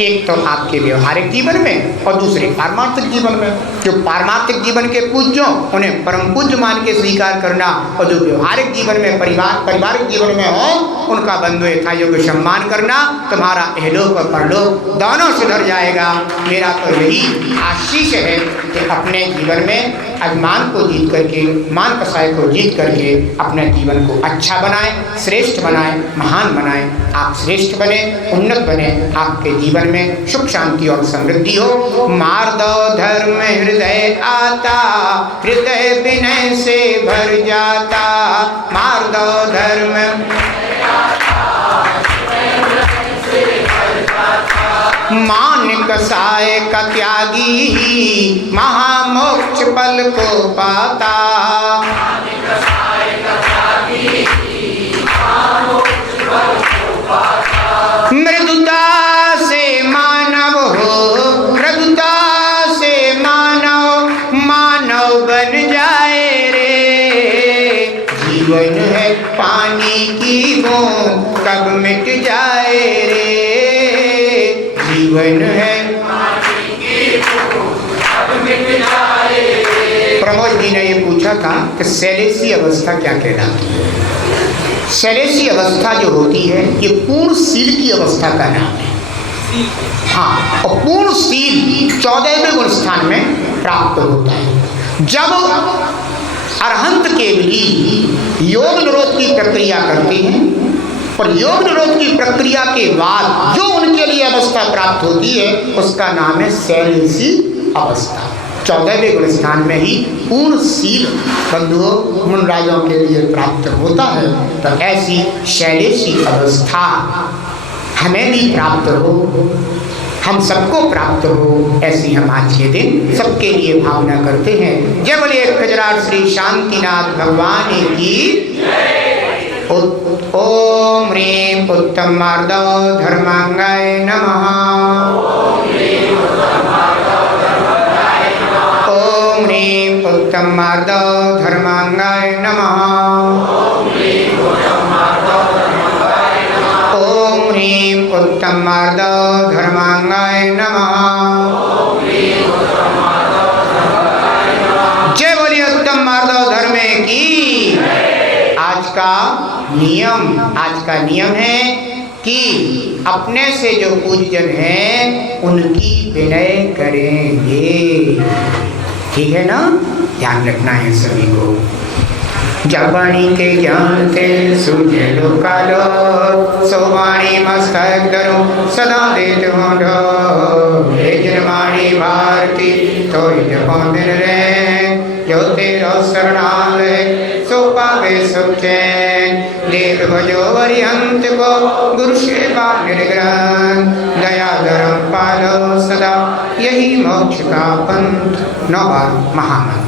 एक तो आपके व्यवहारिक जीवन में और दूसरे पारमार्थिक जीवन में। जो पारमार्थिक जीवन के पूज्यों उन्हें परम पूज्य मान के स्वीकार करना, और जो व्यवहारिक जीवन में पारिवारिक जीवन में हो उनका बंधु यथा योग्य सम्मान करना। तुम्हारा इहलोक और परलोक दोनों सुधर जाएगा। मेरा तो यही आशीष है कि अपने जीवन में अभिमान को जीत करके, मान कसाय को जीत करके अपने जीवन को अच्छा बनाएं, श्रेष्ठ बनाएं, महान बनाएं। आप श्रेष्ठ बने, उन्नत बने, आपके जीवन में सुख शांति और समृद्धि हो। मार्दव धर्म हृदय आता, हृदय विनय से भर जाता। मार्दव धर्म मान कसाय का त्यागी महामोक्ष पल को पाता। मृदुता से मानव हो, मृदुता से मानव, मानव बन जाए रे। जीवन है पानी की बूंद कब मिट जाए रे। जीवन है पानी की बूंद कब मिट जाए रे। प्रमोद जी ने ये पूछा था कि शैलेशी अवस्था क्या कहलाती है। शैलेशी अवस्था जो होती है ये पूर्ण शील की अवस्था का नाम है। हाँ, और पूर्ण शील 14वें गुण स्थान में प्राप्त होता है। जब अरहंत के भी योग निरोध की प्रक्रिया करते हैं और योग निरोध की प्रक्रिया के बाद जो उनके लिए अवस्था प्राप्त होती है उसका नाम है शैलेशी अवस्था। 14वें गुण स्थान में ही पूर्ण शील बंधुओं मुनराजों के लिए प्राप्त होता है। तो ऐसी शैलेशी अवस्था हमें भी प्राप्त हो, हम सबको प्राप्त हो, ऐसी हम आज के दिन सबके लिए भावना करते हैं। जय बोलिए खजराट श्री शांतिनाथ भगवान की। ओम ह्रीं उत्तम मार्दव धर्मांगाय नमः। ओम ह्रीं उत्तम मार्दव धर्मांगाय नमः। ओम ह्रीं उत्तम मार्दव धर्मांगाय नमः। जय बोलिए उत्तम मार्दव धर्म की। आज का नियम है कि अपने से जो पूज्यजन हैं उनकी विनय करेंगे। ठीक है ना, ध्यान रखना है सभी को। जबाणी के ज्ञान से सूझे लोकालो, सोवाणी मस्तक धरो सदा देत होंडो। हे जन्माणी भारती तो जपो दिन रे, जो तेरो शरणाल सो पावे सुख चैन। देव भजो वरिहंत को गुरु सेवा निर्ग्रहण, दया धर्म पालो सदा यही मोक्ष का पंथ। नौवां महामंत्र।